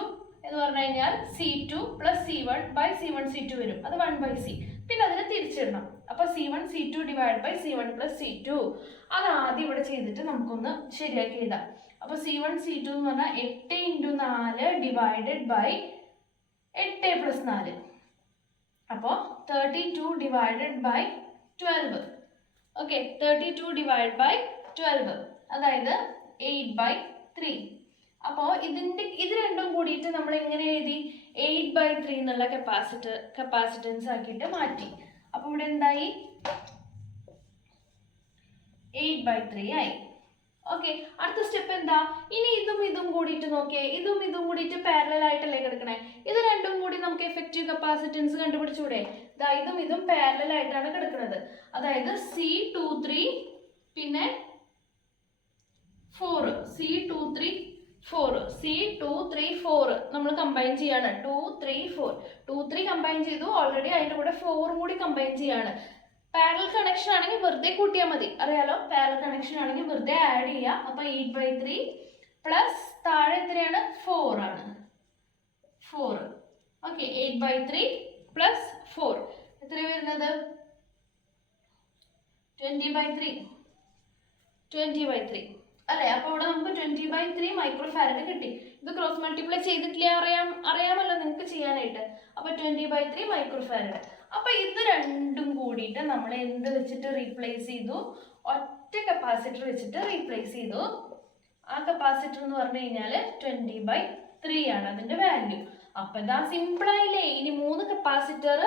എന്ന് പറഞ്ഞു കഴിഞ്ഞാൽ C2 plus C1 by C1 C2 വരും. അത് 1/C. പിന്നെ അതിനെ തിരിച്ചിടണം. അപ്പോൾ C1 C2 divide by C1 plus C2. അത് ആദ്യം ഇവിടെ ചെയ്തിട്ട് നമുക്കൊന്ന് ശരിയാക്കി എഴുതാം. അപ്പോൾ C1 C2 എന്ന് പറഞ്ഞാൽ 8 × 4 ഡിവൈഡഡ് ബൈ 8 പ്ലസ് 4. അപ്പോൾ 32 divided by 12. Okay, 32 divide by 12 അതായത് 8/3. അപ്പോൾ ഇത് രണ്ടും കൂടിയിട്ട് നമ്മൾ എങ്ങനെ എഴുതി? 8/3 എന്നുള്ള കപ്പാസിറ്റൻസ് ആക്കിയിട്ട് മാറ്റി. അപ്പോൾ ഇവിടെ എന്തായി? 8/3 ആയി. ഓക്കെ, അടുത്ത സ്റ്റെപ്പ് എന്താ? ഇനി ഇതും കൂടിയിട്ട് നോക്കിയേ. ഇതും കൂടിയിട്ട് പാരലൽ ആയിട്ടല്ലേ കിടക്കണേ? ഇത് രണ്ടും കൂടി നമുക്ക് എഫക്റ്റീവ് കപ്പാസിറ്റൻസ് കണ്ടുപിടിച്ചൂടെ? ഇതും പാരലൽ ആയിട്ടാണ് കിടക്കുന്നത്. അതായത് C23 പിന്നെ 4. C234 നമ്മൾ കമ്പൈൻ ചെയ്യാണ്. 2, 3, 4. 2, 3 കമ്പൈൻ ചെയ്തു ഓൾറെഡി. അതിൻ്റെ കൂടെ 4 കൂടി കമ്പൈൻ ചെയ്യാണ്. പാരലൽ കണക്ഷൻ ആണെങ്കിൽ വെറുതെ കൂട്ടിയാൽ മതി, അറിയാലോ. പാരലൽ കണക്ഷൻ ആണെങ്കിൽ വെറുതെ ആഡ് ചെയ്യാം. അപ്പോൾ 8/3 പ്ലസ് താഴെ എത്രയാണ്? 4 ആണ്. 4. Okay, 8/3 plus 4. എത്ര വരുന്നത് 20/3 അല്ലേ? അപ്പോൾ ഇവിടെ നമുക്ക് 20/3 മൈക്രോ ഫാരഡ് കിട്ടി. ഇത് ക്രോസ് മൾട്ടിപ്ലൈ ചെയ്തിട്ടില്ല, അറിയാമല്ലോ നിങ്ങൾക്ക് ചെയ്യാനായിട്ട്. അപ്പോൾ 20/3 മൈക്രോ ഫാരഡ്. അപ്പോൾ ഇത് രണ്ടും കൂടിയിട്ട് നമ്മൾ എന്ത് വെച്ചിട്ട് റീപ്ലേസ് ചെയ്തു? ഒറ്റ കപ്പാസിറ്റർ വെച്ചിട്ട് റീപ്ലേസ് ചെയ്തു. ആ കപ്പാസിറ്റർ എന്ന് പറഞ്ഞു കഴിഞ്ഞാൽ 20/3 ആണ് അതിൻ്റെ വാല്യൂ. അപ്പോൾ ഇതാ സിമ്പിളായില്ലേ? ഇനി 3 കപ്പാസിറ്റർ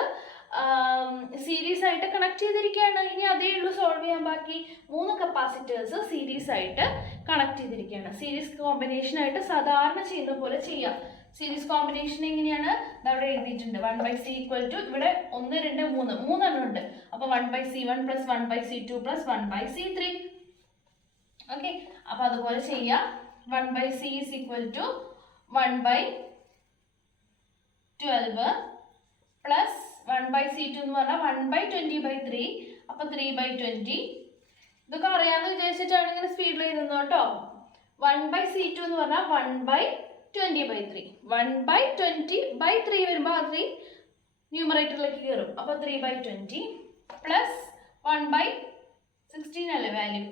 സീരീസ് ആയിട്ട് കണക്ട് ചെയ്തിരിക്കുകയാണ്. ഇനി അതേ ഉള്ളൂ സോൾവ് ചെയ്യാൻ. ബാക്കി 3 കപ്പാസിറ്റേഴ്സ് സീരീസ് ആയിട്ട് കണക്ട് ചെയ്തിരിക്കുകയാണ്. സീരീസ് കോമ്പിനേഷൻ ആയിട്ട് സാധാരണ ചെയ്യുന്ന പോലെ ചെയ്യാം. സീരീസ് കോമ്പിനേഷൻ എങ്ങനെയാണ്? അവിടെ എഴുതിയിട്ടുണ്ട്. 1/c = ഇവിടെ 1 2 3 3 ഉണ്ട്. അപ്പോൾ 1/c1 + 1/c2 + 1/c3. ഓക്കെ, അപ്പോൾ അതുപോലെ ചെയ്യാം. 1/c = 1/12 പ്ലസ് 1/c2 എന്ന് പറഞ്ഞാൽ 1/20/3. അപ്പോൾ 3/20. ഇതൊക്കെ അറിയാമെന്ന് വിചാരിച്ചിട്ടാണ് ഇങ്ങനെ സ്പീഡിൽ എഴുതുന്നത് കേട്ടോ. 1/c2 എന്ന് പറഞ്ഞാൽ 1/20/3. 1/20/3 വരുമ്പോൾ ആ 3 ന്യൂമറേറ്ററിലേക്ക് കയറും. അപ്പോൾ 3/20 പ്ലസ് 1/16 അല്ലേ വാല്യൂ?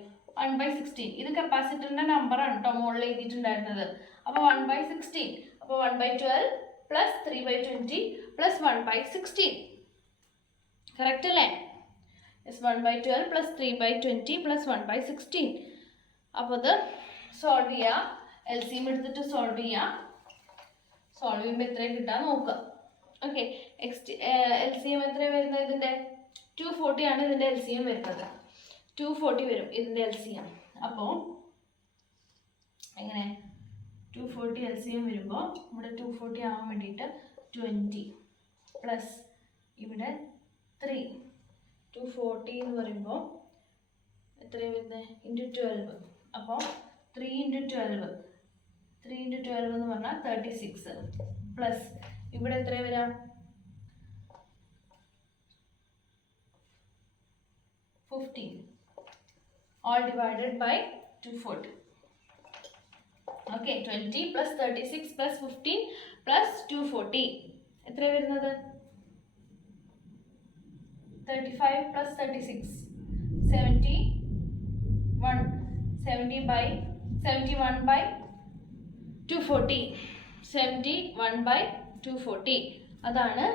1/16. ഇത് കപ്പാസിറ്ററിൻ്റെ നമ്പറാണ് കേട്ടോ മുകളിൽ എഴുതിയിട്ടുണ്ടായിരുന്നത്. അപ്പോൾ 1/16. അപ്പോൾ 1/12 പ്ലസ് 3/20 പ്ലസ് 1/16. കറക്റ്റ് അല്ലേ? Yes, 1/12 plus 3/20 plus 1/16. അപ്പോൾ ഇത് സോൾവ് ചെയ്യാം. LCM എടുത്തിട്ട് സോൾവ് ചെയ്യാം. സോൾവ് ചെയ്യുമ്പോൾ എത്രയും കിട്ടാൻ നോക്കുക. ഓക്കെ, LCM എത്ര വരുന്നത്? ഇതിൻ്റെ 240 ആണ് ഇതിൻ്റെ LCM വരുന്നത്. 240 വരും ഇതിൻ്റെ LCM. അപ്പോൾ എങ്ങനെ 240 LCM വരുമ്പോൾ ഇവിടെ 240 ആവാൻ വേണ്ടിയിട്ട് 20 പ്ലസ് ഇവിടെ 3. 240 എന്ന് പറയുമ്പോൾ എത്രയാണ് വരുന്നത്? × 12. അപ്പോൾ 3 × 12. 3 × 12 എന്ന് പറഞ്ഞാൽ 36 പ്ലസ് ഇവിടെ എത്ര വരാം? 15. All divided by 240. Okay, 20 plus 36 plus 15 plus 240. എത്ര വരുന്നത്? 35 plus 36. 71 by 240. 71/240. അതാണ്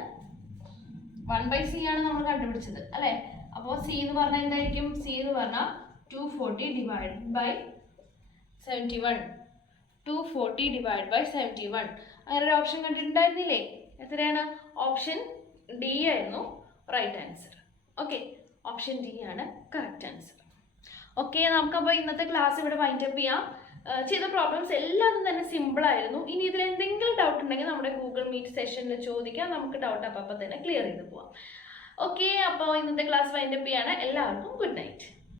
1/c ആണ് നമ്മൾ കണ്ടുപിടിച്ചത് അല്ലേ? അപ്പോൾ c എന്ന് പറഞ്ഞാൽ എന്തായിരിക്കും? c എന്ന് പറഞ്ഞാൽ 240 divided by 71. 240 divided by 71. അങ്ങനെ ഒരു ഓപ്ഷൻ കണ്ടിട്ടുണ്ടായിരുന്നില്ലേ? എത്രയാണ്? ഓപ്ഷൻ ഡി ആയിരുന്നു right answer. Okay, option D ആണ് കറക്റ്റ് ആൻസർ. ഓക്കെ, നമുക്കപ്പോൾ ഇന്നത്തെ ക്ലാസ് ഇവിടെ വൈൻഡ് അപ്പ് ചെയ്യാം. ചെയ്ത പ്രോബ്ലംസ് എല്ലാതും തന്നെ സിമ്പിളായിരുന്നു. ഇനി ഇതിൽ എന്തെങ്കിലും ഡൗട്ട് ഉണ്ടെങ്കിൽ നമ്മുടെ ഗൂഗിൾ മീറ്റ് സെഷനിൽ ചോദിക്കാം. നമുക്ക് ഡൗട്ട് അപ്പം തന്നെ ക്ലിയർ ചെയ്ത് പോവാം. ഓക്കെ, അപ്പോൾ ഇന്നത്തെ ക്ലാസ് വൈൻഡ് അപ്പ് ചെയ്യാണ്. എല്ലാവർക്കും ഗുഡ് നൈറ്റ്.